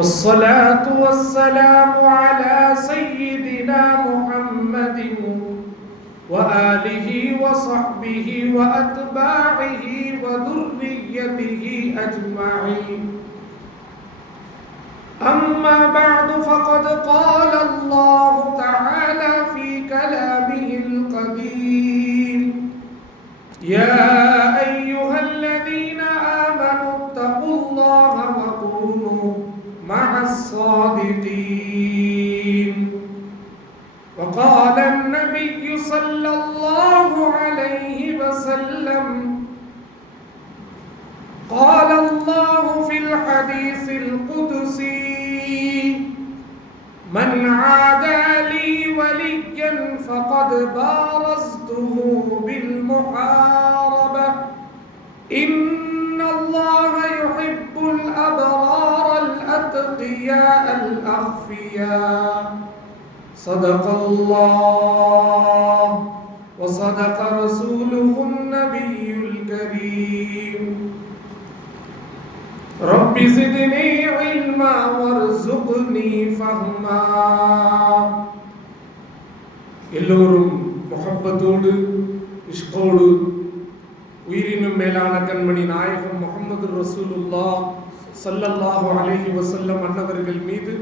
والصلاة والسلام على سيدنا محمد وآله وصحبه وأتباعه وذريته أجمعين. أما بعد فقد قال الله تعالى في كلامه القديم: يا أيها الذين آمنوا اتقوا الله وكونوا مع الصادقين. وقال النبي صلى الله عليه وسلم: قال الله في الحديث القدسي: من عادى لي وليا فقد بارزته بالمحاربة إن الله يحب الأبرار الأتقياء الأخفياء. صدق الله وصدق رسوله النبي الكريم. رب زدني علما وارزقني فهما. எல்லோரும் முஹப்பத்தோடு இஷ்கோடு உயிரினும் மேலான கண்மணி நாயகம் முஹம்மது ரசூலுல்லாஹ் ஸல்லல்லாஹு அலைஹி வஸல்லம் அன்னவர்கள் மீது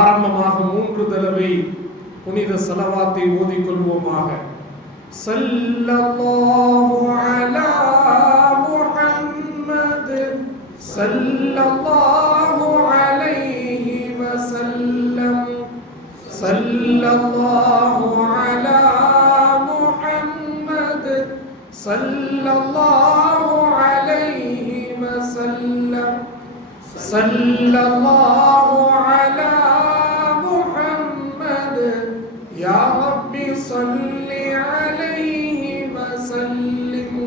ஆரம்பமாக 3 தடவை புனித ஸலவாத்தை ஓதிக்கொள்வோமாக. ஸல்லல்லாஹு அலா முஹம்மத் ஸல்லல்லாஹு அலைஹி வஸல்லம். ஸல்லல்லாஹு அலா முஹம்மத் ஸல்லல்லாஹு அலைஹி வஸல்லம். ஸல்லல்லாஹு அலா முஹம்மத் யா ரப்பி ஸல்லி அலைஹி வஸல்லிம்.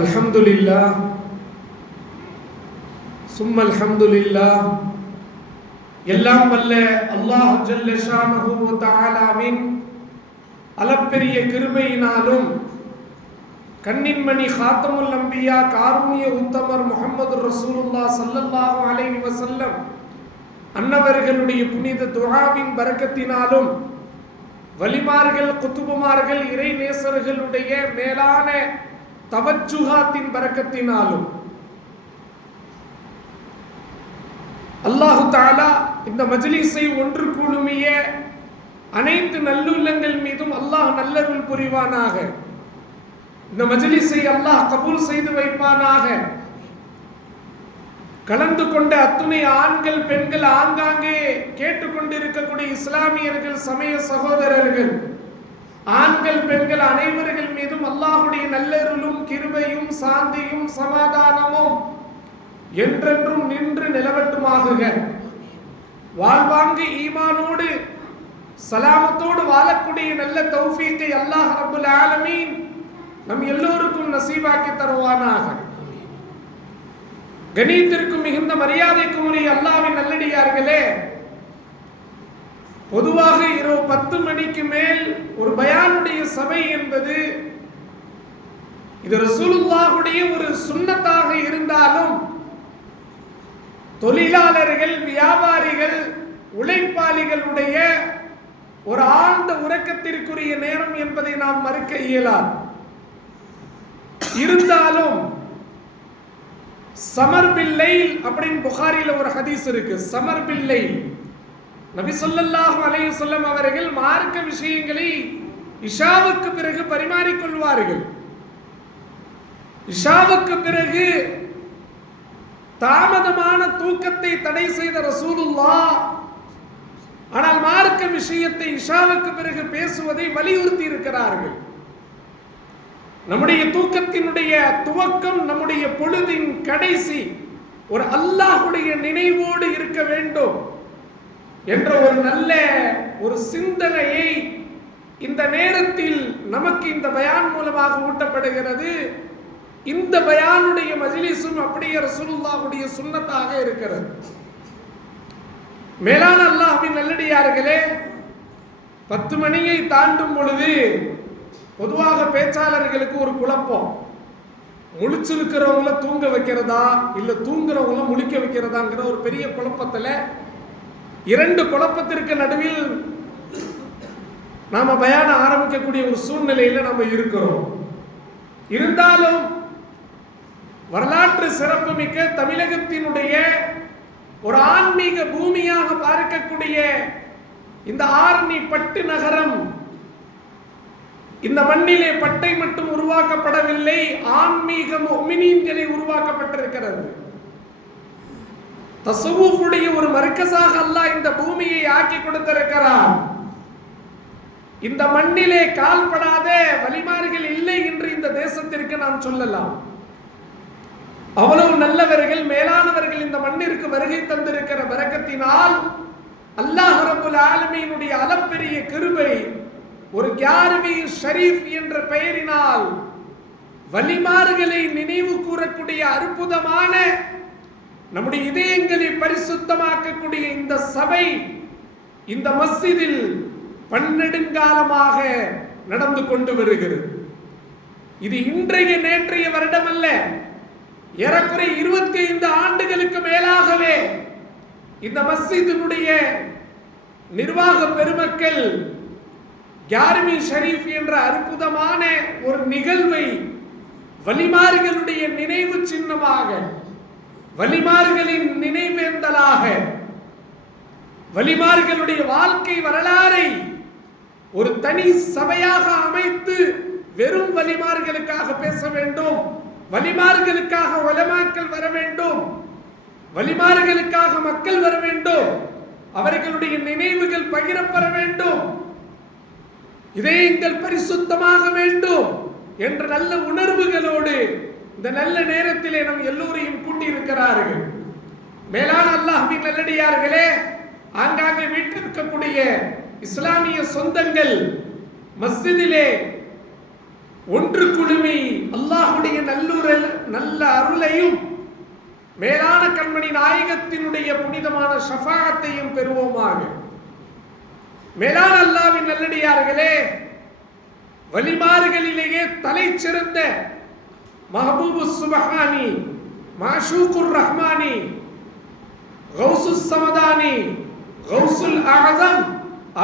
அல்ஹம்துலில்லாஹ் சும்ம அல்ஹம்துலில்லாஹ். எல்லாம் வல்ல அல்லாஹ் ஜல்ல ஷானஹு வ தஆலாவின் அளப்பெரிய கிருபையினாலும் கண்ணின்மணி காத்தமுல் அம்பியா காரூணிய உத்தமர் முஹம்மது ரசூலுல்லாஹ் ஸல்லல்லாஹு அலைஹி வஸல்லம் அன்னவர்களுடைய புனித துஆவின் பரக்கத்தினாலும் வலிமார்கள் குத்துபுமார்கள் இறை நேசர்களுடைய மேலான தவஜ்ஜுஹாத்தின் பரக்கத்தினாலும் அல்லாஹு தஆலா இந்த மஜ்லிஸை ஒன்று கூடுமிய அனைத்து நல்லுள்ளங்கள் மீதும் அல்லாஹ் நல்லருள் புரிவானாக. இந்த மஜ்லிஸை அல்லாஹ் கபூல் செய்து வைப்பானாக. கலந்து கொண்ட அத்துணை ஆண்கள் பெண்கள் ஆங்காங்கே கேட்டுக்கொண்டிருக்கக்கூடிய இஸ்லாமியர்கள் சமய சகோதரர்கள் ஆண்கள் பெண்கள் அனைவர்கள் மீதும் அல்லாஹுடைய நல்லருளும் கிருபையும் சாந்தியும் சமாதானமும் என்றென்றும் நின்று நிலவட்டுமாகுக. வாழ்வாங்கு ஈமானோடு சலாமத்தோடு வாழக்கூடிய நல்ல தௌஃபீக்கை அல்லாஹ் ரப்புல் ஆலமீன் நம் எல்லோருக்கும் நசீபாக்கி தருவானாக. கணியத்திற்கும் மிகுந்த மரியாதைக்கும் உரிய அல்லாஹ்வின் நல்லடியார்களே, பொதுவாக இரவு 10 மணிக்கு மேல் ஒரு பயானுடைய சபை என்பது இது ரசூலுல்லாஹுடைய ஒரு சுன்னத்தாக இருந்தாலும் தொழிலாளர்கள் வியாபாரிகள் உழைப்பாளிகளுடைய ஒரு ஆழ்ந்த உறக்கத்திற்குரிய நேரம் என்பதை நாம் மறுக்க இயலாது. இருந்தாலும் சமர் பில் லைல் அப்படின்னு புகாரில ஒரு ஹதீஸ் இருக்கு. சமர் பில் லைல் நபி ஸல்லல்லாஹு அலைஹி வஸல்லம் அவர்கள் மார்க்க விஷயங்களை இஷாவுக்கு பிறகு பரிமாறிக்கொள்வார்கள். இஷாவுக்கு பிறகு தாமதமான தூக்கத்தை தடை செய்த ரசூலுல்லாஹ் ஆனால் மார்க்க விஷயத்தை இஷாவுக்கு பிறகு பேசுவதை வலியுறுத்தி இருக்கிறார்கள். நம்முடைய தூக்கத்தினுடைய துவக்கம் நம்முடைய பொழுதின் கடைசி ஒரு அல்லாஹ்வுடைய நினைவோடு இருக்க வேண்டும் என்ற ஒரு நல்ல ஒரு சிந்தனையை இந்த நேரத்தில் நமக்கு இந்த பயான் மூலமாக ஊட்டப்படுகிறது. இந்த பயானுடைய மஜ்லிஸும் அப்படியே ரசூலுல்லாஹுடைய சுன்னத்தாக இருக்கிறது. மேலான அல்லாஹ்வின் நல்லடியார்களே, 10 மணியை தாண்டும் பொழுது பொதுவாக பேச்சாளர்களுக்கு ஒரு குழப்பம். முழிச்சிருக்கிறவங்கள தூங்க வைக்கிறதா இல்ல தூங்குறவங்கள முழிக்க வைக்கிறதாங்கிற ஒரு பெரிய குழப்பத்துல, இரண்டு குழப்பத்திற்கு நடுவில் நாம பயான ஆரம்பிக்கக்கூடிய ஒரு சூழ்நிலையில நம்ம இருக்கிறோம். இருந்தாலும் வரலாற்று சிறப்புமிக்க தமிழகத்தினுடைய ஒரு ஆன்மீக பூமியாக பார்க்கக்கூடிய இந்த ஆரணி பட்டு நகரம், இந்த மண்ணிலே பட்டை மட்டும் உருவாக்கப்படவில்லை, ஆன்மீக முஃமினீன்களை உருவாக்கப்பட்டிருக்கிறது. தஸவ்வுஃபுடைய ஒரு மர்கஸாக அல்லாஹ் இந்த பூமியை ஆக்கி கொடுத்திருக்கிறார். இந்த மண்ணிலே கால்படாத வலிமார்கள் இல்லை என்று இந்த தேசத்திற்கு நாம் சொல்லலாம். அவ்வளவு நல்லவர்கள், மேலானவர்கள் இந்த மண்ணிற்கு வருகை தந்திருக்கிற பரக்கத்தினால் அல்லாஹ் ரப்புல் ஆலமீனுடைய அளப்பெரிய கிருபை, ஒரு கியாரவி ஷரீஃப் என்ற பெயரினால் வலிமார்களை நினைவு கூறக்கூடிய அற்புதமான, நம்முடைய இதயங்களை பரிசுத்தமாக்கக்கூடிய இந்த சபை, இந்த மஸ்ஜிதில் பன்னெடுங்காலமாக நடந்து கொண்டு வருகிறது. இது இன்றைய நேற்றைய வருடம் அல்ல, ஏறக்குறை 25 ஆண்டுகளுக்கு மேலாகவே இந்த மஸ்ஜிதினுடைய நிர்வாக பெருமக்கள் கியாரவி ஷரீஃப் என்ற அற்புதமான ஒரு நிகழ்வை வலிமார்களுடைய நினைவு சின்னமாக, வலிமார்களின் நினைவேந்தலாக, வலிமார்களுடைய வாழ்க்கை வரலாறை ஒரு தனி சபையாக அமைத்து வெறும் வலிமார்களுக்காக பேச வேண்டும், வலிமார்களுக்காக உலமாக்கள் வர வேண்டும், வலிமார்களுக்காக மக்கள் வர வேண்டும், அவர்களுடைய நினைவுகள் பகிரப்பட வேண்டும், இதயங்கள் பரிசுத்தமாக வேண்டும் என்ற நல்ல உணர்வுகளோடு இந்த நல்ல நேரத்திலே நம் எல்லோரையும் கூட்டியிருக்கிறார்கள். மேலான அல்லாஹ்வின் நல்லடியார்களே, ஆங்காங்கே வீட்டிற்கக்கூடிய இஸ்லாமிய சொந்தங்கள் மஸ்ஜிதிலே ஒன்று குழுமி அல்லாஹ்வுடைய நல்ல அருளையும் மேலான கண்மணி நாயகத்தினுடைய புனிதமான ஷஃபாஅத்தையும் பெறுவோமாக. மேலான அல்லாஹ்வின் நல்லடியார்களே, வலிமார்களிலேயே தலை சிறந்த மஹபூபு சுப்ஹானி, மாஷூகுர் ரஹ்மானி, கௌசுஸ் சமதானி, கௌசுல் ஆஸம்,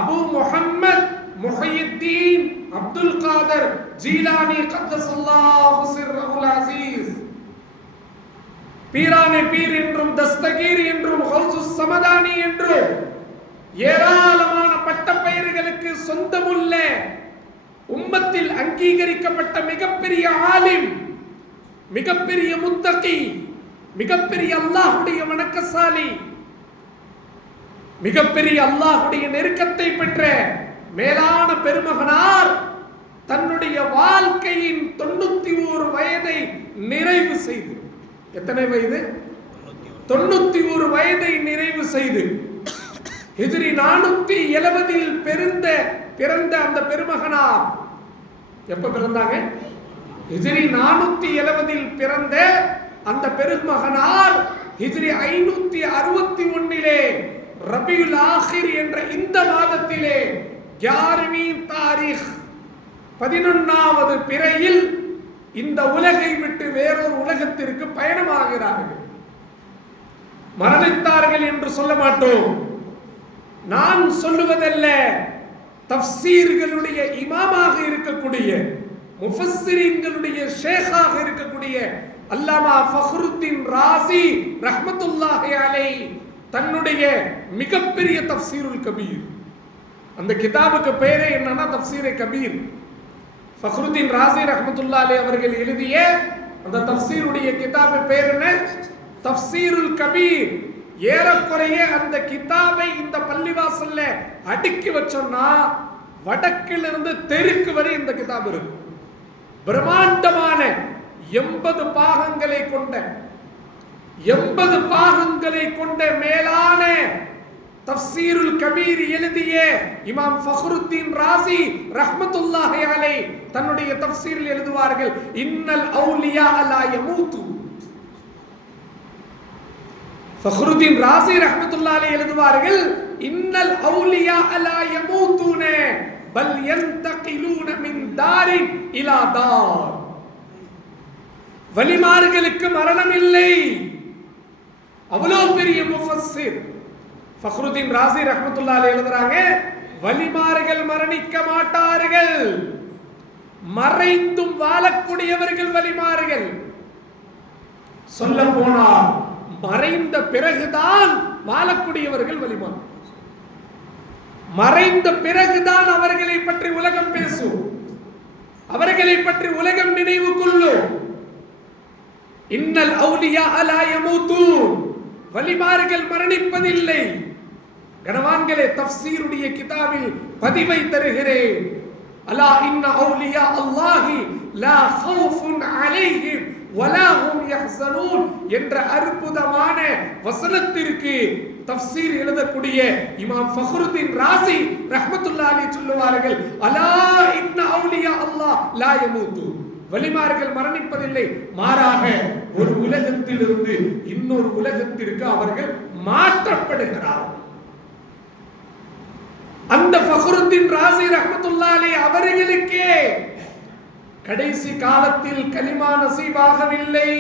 அபு முஹம்மத் முஹய்யித்தீன் அப்துல் காதர் ஜீலானி கத்தஸல்லாஹு சிர்ரஹுல் அஸீஸ், பீரானே பீர் என்றும் தஸ்தகீர் என்றும் கௌசுஸ் சமதானி என்றும் ஏராளமான பட்டப்பெயர்களுக்கு சொந்தமுள்ள, உம்மத்தில் அங்கீகரிக்கப்பட்ட மிகப்பெரிய ஆலிம், மிகப்பெரிய முத்தகி, மிகப்பெரிய அல்லாஹ்வுடைய வணக்கசாலி, மிகப்பெரிய அல்லாஹ்வுடைய நெருக்கத்தை பெற்ற மேலான பெருமகனார் தன்னுடைய வாழ்க்கையின் 91 வயதை நிறைவு செய்து, எத்தனை வயது? 91 வயதை நிறைவு செய்து ஹிஜ்ரி 470 பிறந்த அந்த பெருமகனார் எப்ப பிறந்தாங்க? ஹிஜ்ரி 470 பிறந்த அந்த பெருமகனார் ஹிஜ்ரி 561 ரபியுல் ஆகிர் என்ற இந்த மாதத்திலே 11 தாரீக் 11வது பிறையில் இந்த உலகை விட்டு வேறொரு உலகத்திற்கு பயணமாகிறார்கள். மரணித்தார்கள் என்று சொல்ல மாட்டோம். நான் சொல்லுவதல்ல, தஃப்சீர்களுடைய இமாமாக இருக்கக்கூடிய, முஃபஸ்ஸிரீன்களுடைய ஷேகாக இருக்கக்கூடிய அல்லாமா ஃபக்ருத்தீன் ராஸி ரஹ்மத்துல்லாஹி அலைஹி தன்னுடைய மிகப்பெரிய தஃப்சீருல் கபீர், அந்த கிதாபுக்கு பெயரே என்னன்னா தஃப்சீரே கபீர். ஃபக்ருத்தீன் ராஸி ரஹ்மத்துல்லாஹி அலைஹி அவர்கள் எழுதிய அந்த தஃப்சீருடைய கிதாபு பெயர் என்ன? தஃப்சீருல் கபீர். ஏறக்குறைய அந்த கிதாபை இந்த பள்ளிவாசல்ல அடுக்கி வச்சோம்னா வடக்கிலிருந்து தெற்கு வரை இந்த கிதாப் இருக்கு. பிரம்மாண்டமான 80 பாகங்களை கொண்ட மேலான தஃப்சீருல் கபீர் எழுதிய இமாம் ஃபக்ருத்தீன் ராஸி ரஹ்மத்துல்லாஹி அலைஹி தன்னுடைய தஃப்சீரில் எழுதுவார்கள், இன்னல் அவுலியா லா யமூது. ஃபக்ருத்தீன் ராஸி ரஹ்மத்துல்லாஹி அலைஹி எழுதுவார்கள், இன்னல் அவுலியா லா யமூதுன பல் யன்தகிலூன மின் தாரின் இலா தார். வலிமார்களுக்கு மரணம் இல்லை. அவ்வளவு பெரிய முஃபஸ்ஸிர் ஃபக்ருதீன் ராஸி ரஹ்மத்துல்லாஹி அலைஹி எழுதுறாங்க, வலிமார்கள் மரணிக்க மாட்டார்கள், மறைந்தும் வாழக்கூடியவர்கள் வலிமார்கள். சொல்ல போனால் மறைந்த பிறகுதான் வாழக்கூடியவர்கள் வலிமார்கள். மறைந்த பிறகுதான் அவர்களை பற்றி உலகம் பேசும், அவர்களை பற்றி உலகம் நினைவு கொள்ளும். இன்னல் அவுலியா லா யமூதூன், வலிமார்கள் மரணிப்பதில்லை. கனவான்களே, தஃப்சீருடைய கிதாபில் பதிவை தருகிறேன். அலா இன்ன அவுலியா அல்லாஹி லா ஹவுஃபுன் அலைஹிம் வலா ஹும் யஹ்ஸனூன் என்ற அற்புதமான வசனத்திற்கு தஃப்சீர் எழுதக்கூடிய இமாம் ஃபக்ருதீன் ராஸி ரஹ்மத்துல்லாஹி அலைஹி சொல்லுவார்கள், அலா இன்ன அவுலியா அல்லாஹ் லா யமூதூன், வலிமார்கள் மரணிப்பதில்லை, மாறாக ஒரு உலகத்திலிருந்து இன்னொரு உலகத்திற்கு அவர்கள் மாற்றப்படுகிறார்கள். அந்த ஃபக்ருதீன் ராஸி ரஹ்மத்துல்லாஹி அலைஹி அவர்களுக்கே கடைசி காலத்தில் கலிமா நசீபாகவில்லை.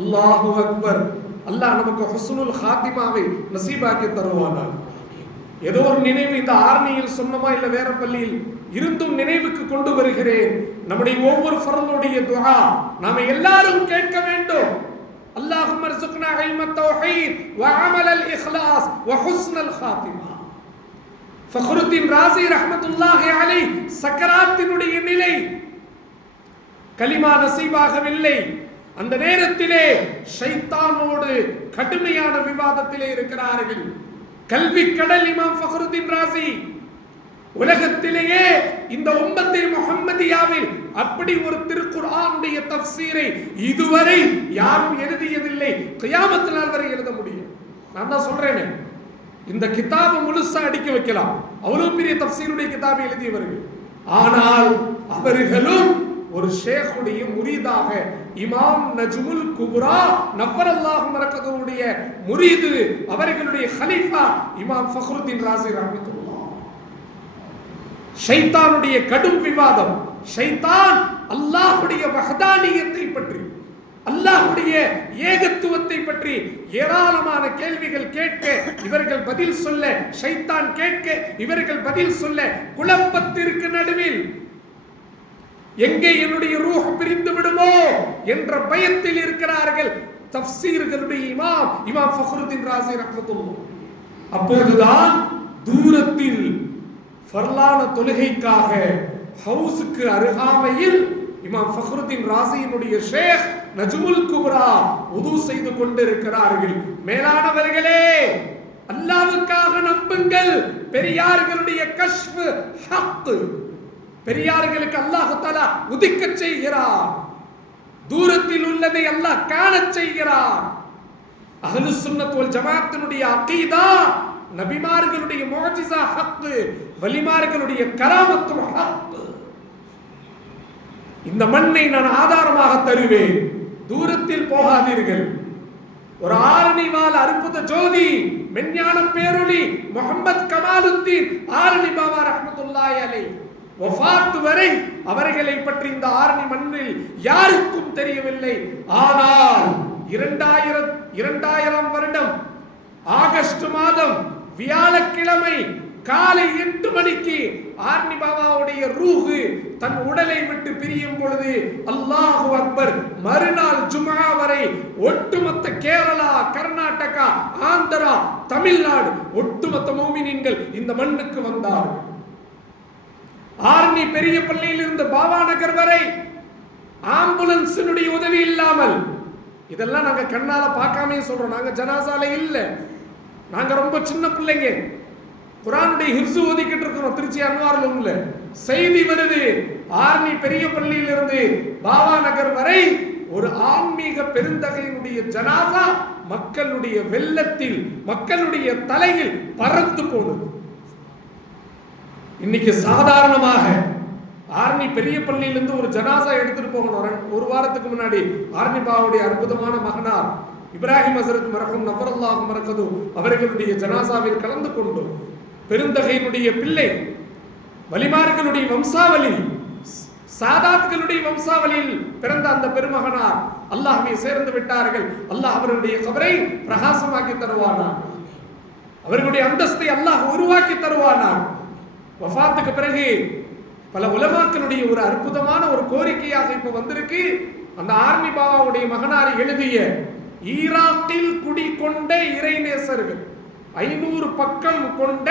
அல்லாஹு அக்பர். அல்லாஹ் நமக்கு ஹுஸ்னுல் ஹாத்திமாவை நசீபாக்கி தருவானாக. ஏதோ ஒரு நினைவு இந்த ஆர்னியில் சொன்னமா இல்ல வேற பள்ளியில் இருந்தும் நினைவுக்கு கொண்டு வருகிறேன். நம்முடைய ஒவ்வொரு ஃபர்லுடைய துஆ நாம எல்லாரும் கேட்க வேண்டும். அல்லாஹும்ம ர்ஸுக்னா இல்மத் தௌஹீத் வ அமலல் இக்லாஸ் வ ஹுஸ்னல் ஹாத்திமா. ஃபக்ருதீன் ராஸி ரஹ்மத்துல்லாஹி அலைஹி சக்கராத்தினுடைய நிலை, கலிமா நசீபாகவில்லை. அந்த நேரத்திலே ஷைத்தானோடு கடுமையான விவாதத்திலே இருக்கிறார்கள். கல்வி கடல் இமாம் ஃபக்ருதீன் ராஸி. உலகத்திலேயே இந்த உம்மத்தே முஹம்மதியாவில் அப்படி ஒரு திருக்குர்ஆனுடைய தஃப்சீரை இதுவரை யாரும் எழுதியதில்லை. கியாமத் நாள் வரை எழுத முடியும். நான் தான் சொல்றேனே, இந்த கிதாபை முழுசா அடிக்க வைக்கலாம், அவ்வளவு பெரிய தஃப்சீருடைய கிதாபை எழுதியவர்கள். ஆனால் அவர்களும் ஒரு ஷேഖுடைய முரீதாக இமாம் நஜ்முல் குப்ரா நஃபரல்லாஹு மரகதுடைய முரீது, அவர்களுடைய கலீஃபா இமாம் ஃபக்ருதீன் ராஸி ரஹ்மத்துல்லாஹ். ஷைத்தானுடைய கடும் விவாதம், ஷைத்தான் அல்லாஹ்வுடைய வஹ்தானியத்தை பற்றி, அல்லாஹ்வுடைய ஏகத்துவத்தை பற்றி ஏராளமான கேள்விகள் கேட்க, இவர்கள் பதில் சொல்ல, ஷைத்தான் கேட்க, இவர்கள் பதில் சொல்ல, குழப்பத்திற்கு நடுவில் எங்கே என்னுடைய ரூஹ் பிரிந்து விடுமோ என்ற பயத்தில் இருக்கிறார்கள் தஃப்சீர்களுடைய இமாம் ஃபக்ருதீன் ராஸி ரஹ்மத்துல்லாஹ். அப்போதுதான் தூரத்தில் ஃபர்லான தொழுகைக்காக ஹவுஸுக்கு அருகாமையில் இமாம் ஃபக்ருதீன் ராஸியினுடைய ஷேக் நஜ்முல் குப்ரா உது செய்து கொண்டிருக்கிறார்கள். மேலானவர்களே, அல்லாஹ்வுக்காக நம்புங்கள். பெரியார்களுடைய கஷ்ஃப் ஹக், பெரியார்களுக்கு அல்லாஹ் தஆலா உதிக்க செய்கிறார். தூரத்தில் உள்ளதை அல்லாஹ் காணச் செய்கிறார். அஹ்லுஸ் சுன்னத் வல் ஜமாஅத்தினுடைய அகீதா நபிமார்களுடைய முஅஜிஸா ஹக், வலிமார்களுடைய கராமத்துல் ஹக். இந்த மண்ணை நான் ஆதாரமாக தருவேன், தூரத்தில் போகாதீர்கள். ஒரு ஆரணிவால் அற்புத ஜோதி மெஞ்ஞானம் பேரொளி முஹம்மது கமாலுத்தீன் ஆரணி பாபா ரஹ்மத்துல்லாஹி அலைஹி வஃபாத் வரை அவர்களை பற்றி இந்த ஆரணி மண்ணில் யாருக்கும் தெரியவில்லை. ஆனால் 2000 வருடம் ஆகஸ்ட் மாதம் வியாழக்கிழமை காலை 8 மணிக்கு ஆர்னி பாபாவுடைய ரூஹு தன் உடலை விட்டு பிரியும் பொழுது அல்லாஹு அக்பர், மறுநாள் ஜும்ஆ வரை ஒட்டுமொத்த கேரளா, கர்நாடகா, ஆந்திரா, தமிழ்நாடு ஒட்டுமொத்த மூமினீன்கள் இந்த மண்ணுக்கு வந்தார்கள். ஆர்னி பெரிய பள்ளியில் இருந்து பாபா நகர் வரை ஆம்புலன்ஸினுடைய உதவி இல்லாமல், இதெல்லாம் நாங்க கண்ணால பார்க்காம சொல்றோம், நாங்க ஜனாசால இல்ல, நாங்க ரொம்ப சின்ன பிள்ளைங்க, குர்ஆனுடைய ஹிஃப்ஸ் ஓதிக்கிட்டு இருக்கிறோம். திருச்சி அன்வார்ல உள்ள செய்தி வருது, ஆர்னி பெரிய பள்ளியில் இருந்து பாபா நகர் வரை ஒரு ஆன்மீக பெருந்தகையினுடைய ஜனாசா மக்களுடைய வெள்ளத்தில், மக்களுடைய தலையில் பறந்து போனது. இன்னைக்கு சாதாரணமாக ஆர்னி பெரிய பள்ளியிலிருந்து ஒரு ஜனாசா எடுத்துட்டு போகணும். ஒரு வாரத்துக்கு முன்னாடி ஆர்னி பாபாவுடைய அற்புதமான மகனார் இப்ராஹிம் ஹஸரத் மர்ஹூம் நஃபரல்லாஹு மர்கது அவர்களுடைய ஜனாசாவில் கலந்து கொண்டு, பெருந்தகையினுடைய பிள்ளை, வலிமார்களுடைய வம்சாவளி, சாதாத்களுடைய வம்சாவளியில் பிறந்த அந்த பெருமகனார் அல்லாஹ்வை சேர்ந்து விட்டார்கள். அல்லாஹ் அவர்களுடைய கபரை பிரகாசமாக்கி தருவானார். அவர்களுடைய அந்தஸ்தை அல்லாஹ் உருவாக்கி தருவானார். வஃபாத்துக்கு பிறகு பல உலமாக்களுடைய ஒரு அற்புதமான ஒரு கோரிக்கையாக இப்ப வந்திருக்கு. அந்த ஆர்மி பாபாவுடைய மகனார் எழுதிய ஈராக்கில் குடிகொண்ட இறைநேசர்கள் 500 பக்கம் கொண்ட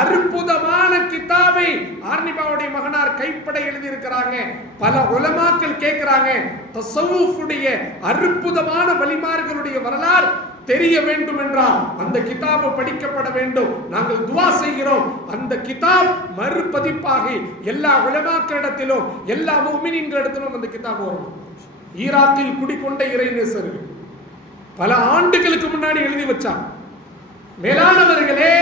அற்புதமான கிதாபை ஆர்மி பாபாவுடைய மகனார் கைப்பட எழுதி இருக்கிறாங்க. பல உலமாக்கள் கேட்கிறாங்க, தஸவ்வுஃபுடைய அற்புதமான வலிமார்களுடைய வரலாறு தெரிய வேண்டும் என்றால் அந்த கிதாபு படிக்கப்பட வேண்டும். நாங்கள் துவா செய்கிறோம். அந்த கிதாப் மறுபதிப்பாக எல்லா உலமாக்களிடத்திலும் எல்லா முஃமினீன்களிடத்திலும் அந்த கிதாப் வரும். ஈராக்கில் குடிகொண்ட இறைநேசர்கள் பல ஆண்டுகளுக்கு முன்னாடி எழுதி வச்சான். மேலானவர்களே,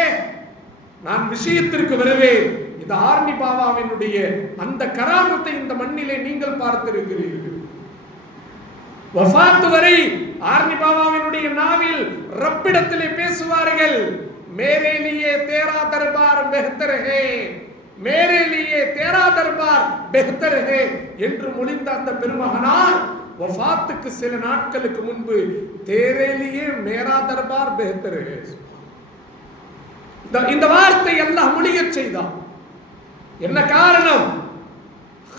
நான் விஷயத்திற்கு வருவேன். இந்த ஆர்மி பாபாவினுடைய அந்த கராமத்தை இந்த மண்ணிலே நீங்கள் பார்த்திருக்கிறீர்கள். வஃபாத் வரை ஆர்மி பாபாவினுடைய நாவில் ரப்பிடத்திலே பேசுவார்கள். மேரே லியே தேரா தர்பார் பெஹ்தர் ஹே, மேரே லியே தேரா தர்பார் பெஹ்தர் ஹே என்று மொழிந்த அந்த பெருமகனார் வஃபாத்துக்கு சில நாட்களுக்கு முன்பு தேரே லியே மேரா தர்பார் பெஹ்தர் ஹே இந்த வார்த்தை அல்லாஹ் மொழியச் செய்தான். என்ன காரணம்?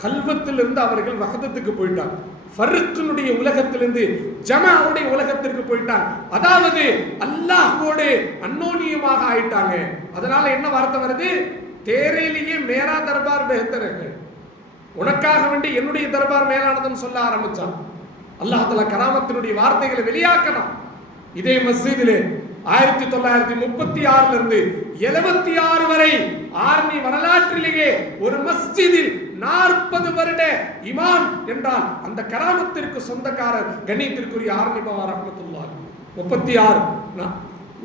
கல்வத்திலிருந்து அவர்கள் வஹதத்துக்கு போயிட்டாங்க. ஃபர்ருக்கினுடைய உலகத்திலிருந்து ஜமாவுடைய உலகத்திற்கு போயிட்டாங்க. அதாவது அல்லாஹ்வோடு அன்னோனியமாக ஆயிட்டாங்க. அதனால என்ன வார்த்தை வருது? தேரேலியே மேரா தர்பார் பெஹ்தர் ஹே, உனக்காக வேண்டி என்னுடைய தர்பார் மேலானதுன்னு சொல்ல ஆரம்பிச்சான். அல்லாஹ் தஆலா கராமத்தினுடைய வார்த்தைகளை வெளியாக்கணும். இதே மஸ்ஜிதிலே 1936 இருந்து 76 வரை ஆர்மி வரலாற்றிலேயே ஒரு மஸ்ஜிதில் 40 வருட இமாம் என்றால் அந்த கராமத்திற்கு சொந்தக்காரர் கண்ணியத்திற்குரிய ஆர்மி பாபா ரஹ்மத்துல்லாஹி 36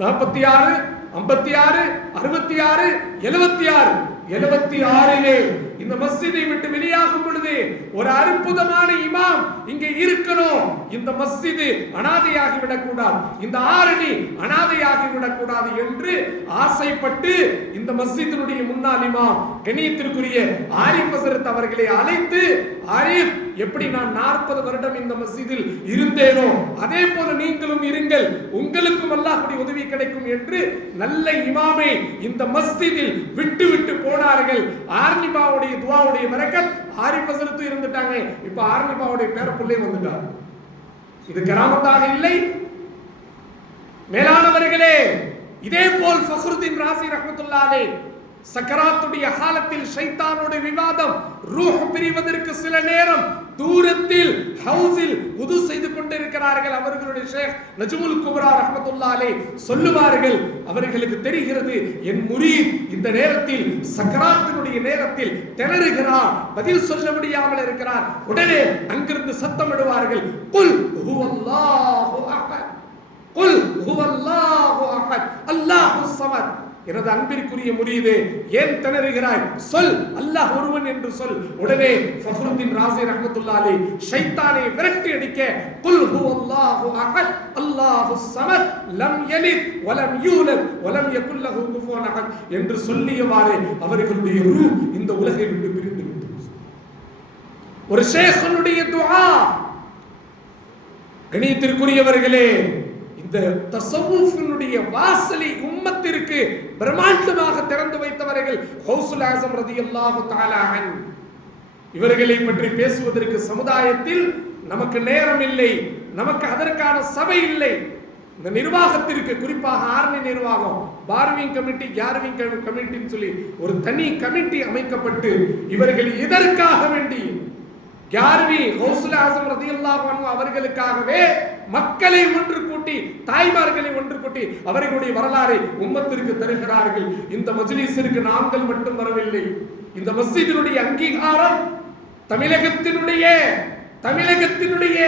46 56 66 76 76 இந்த மஸ்ஜிதை விட்டு வெளியாகும் பொழுது ஒரு அற்புதமான இமாம் இங்கே இருக்கணும். இந்த மஸ்ஜிது அனாதையாகி விடக்கூடாது, இந்த ஆரணி அனாதையாகி விடக்கூடாது என்று ஆசைப்பட்டு இந்த மஸ்ஜிதினுடைய முன்னாள் இமாம் கண்ணியத்திற்குரிய ஆரிஃப் ஹஸரத் அவர்களை அழைத்து, ஆரிஃப், எப்படி நான் 40 வருடம் இந்த மஸ்ஜிதில் இருந்தேனோ அதே போல நீங்களும் இருங்கள், உங்களுக்கும் அல்லாஹ்வுடைய உதவி கிடைக்கும் என்று நல்ல இமாமை இந்த மஸ்ஜிதில் விட்டு விட்டு போனார்கள். ஆர்மி பாபாவுடைய துஆவுடைய பரக்கத் ஆரிஃப் ஹஸரத் இருந்துட்டாங்க. இப்ப ஆர்மி பாபாவுடைய பேரப்புள்ளே வந்துட்டார். இது கராமத்தாக இல்லை. மேலானவர்களே, இதே போல் ஃபக்ருதீன் ராஸி ரஹ்மத்துல்லாஹி அலைஹி சக்கராத்துடைய காலத்தில் ஷைத்தானோட விவாதம், ரூஹ் பிரிவதற்கு சில நேரம் தூரத்தில் ஹவுஸில் உது செய்து கொண்டிருக்கிறார்கள். அவர்களுடைய ஷேக் நஜ்முல் குப்ரா ரஹ்மத்துல்லாஹி அலைஹி சொல்லுவார்கள், அவர்களுக்கு தெரிகிறது என் முரீத் இந்த நேரத்தில் சக்கராத்தினுடைய நேரத்தில் திணறுகிறார், பதில் சொல்ல முடியாமல் இருக்கிறார். உடனே அங்கிருந்து சத்தமிடுவார்கள், குல் ஹுவல்லாஹு அஹத், குல் ஹுவல்லாஹு அஹத், அல்லாஹுஸ் ஸமத். எனது அன்பிற்குரிய முரீதே, ஏன் திணறுகிறாய்? சொல், அல்லாஹ் ஒருவன் என்று சொல். உடனே ஃபக்ருதீன் ராஸி ரஹ்மத்துல்லாஹி அலைஹி ஷைத்தானை விரட்டி அடிக்க, குல் ஹுவல்லாஹு அஹத், அல்லாஹுஸ் ஸமத், லம் யலித் வலம் யூலத் வலம் யகுல் லஹு குஃபுவன் அஹத் என்று சொல்லியவாறே அவர்களுடைய ரூஹ் இந்த உலகை விட்டு பிரிந்து விட்டது. ஒரு ஷேഖனுடைய துஆ. கணியத்திற்குரியவர்களே, இந்த தஸவ்வுஃபினுடைய வாசலை உம்மத்திற்கு பிரம்மாண்டமாக திறந்து வைத்தவர்கள் கௌசுல் ஆஸம் ரலியல்லாஹு தஆலா அன். இவர்களை பற்றி பேசுவதற்கு சமுதாயத்தில் நமக்கு நேரம் இல்லை, நமக்கு அதற்கான சபை இல்லை. இந்த நிர்வாகத்திற்கு, குறிப்பாக ஆர்மி நிர்வாகம், பார்விங் கமிட்டி, யார்விங் கமிட்டின்னு சொல்லி ஒரு தனி கமிட்டி அமைக்கப்பட்டு இவர்கள் இதற்காக வேண்டி யார்வி கௌசுல் ஆஸம் ரலியல்லாஹு அன்ஹு அவர்களுக்காகவே மக்களை ஒன்று கூட்டி, தாய்மார்களை ஒன்று கூட்டி அவர்களுடைய வரலாறை உம்மத்திற்கு தருகிறார்கள். இந்த மஜ்லிஸிற்கு நாங்கள் மட்டும் வரவில்லை. இந்த மஸ்ஜிதினுடைய அங்கீகாரம் தமிழகத்தினுடைய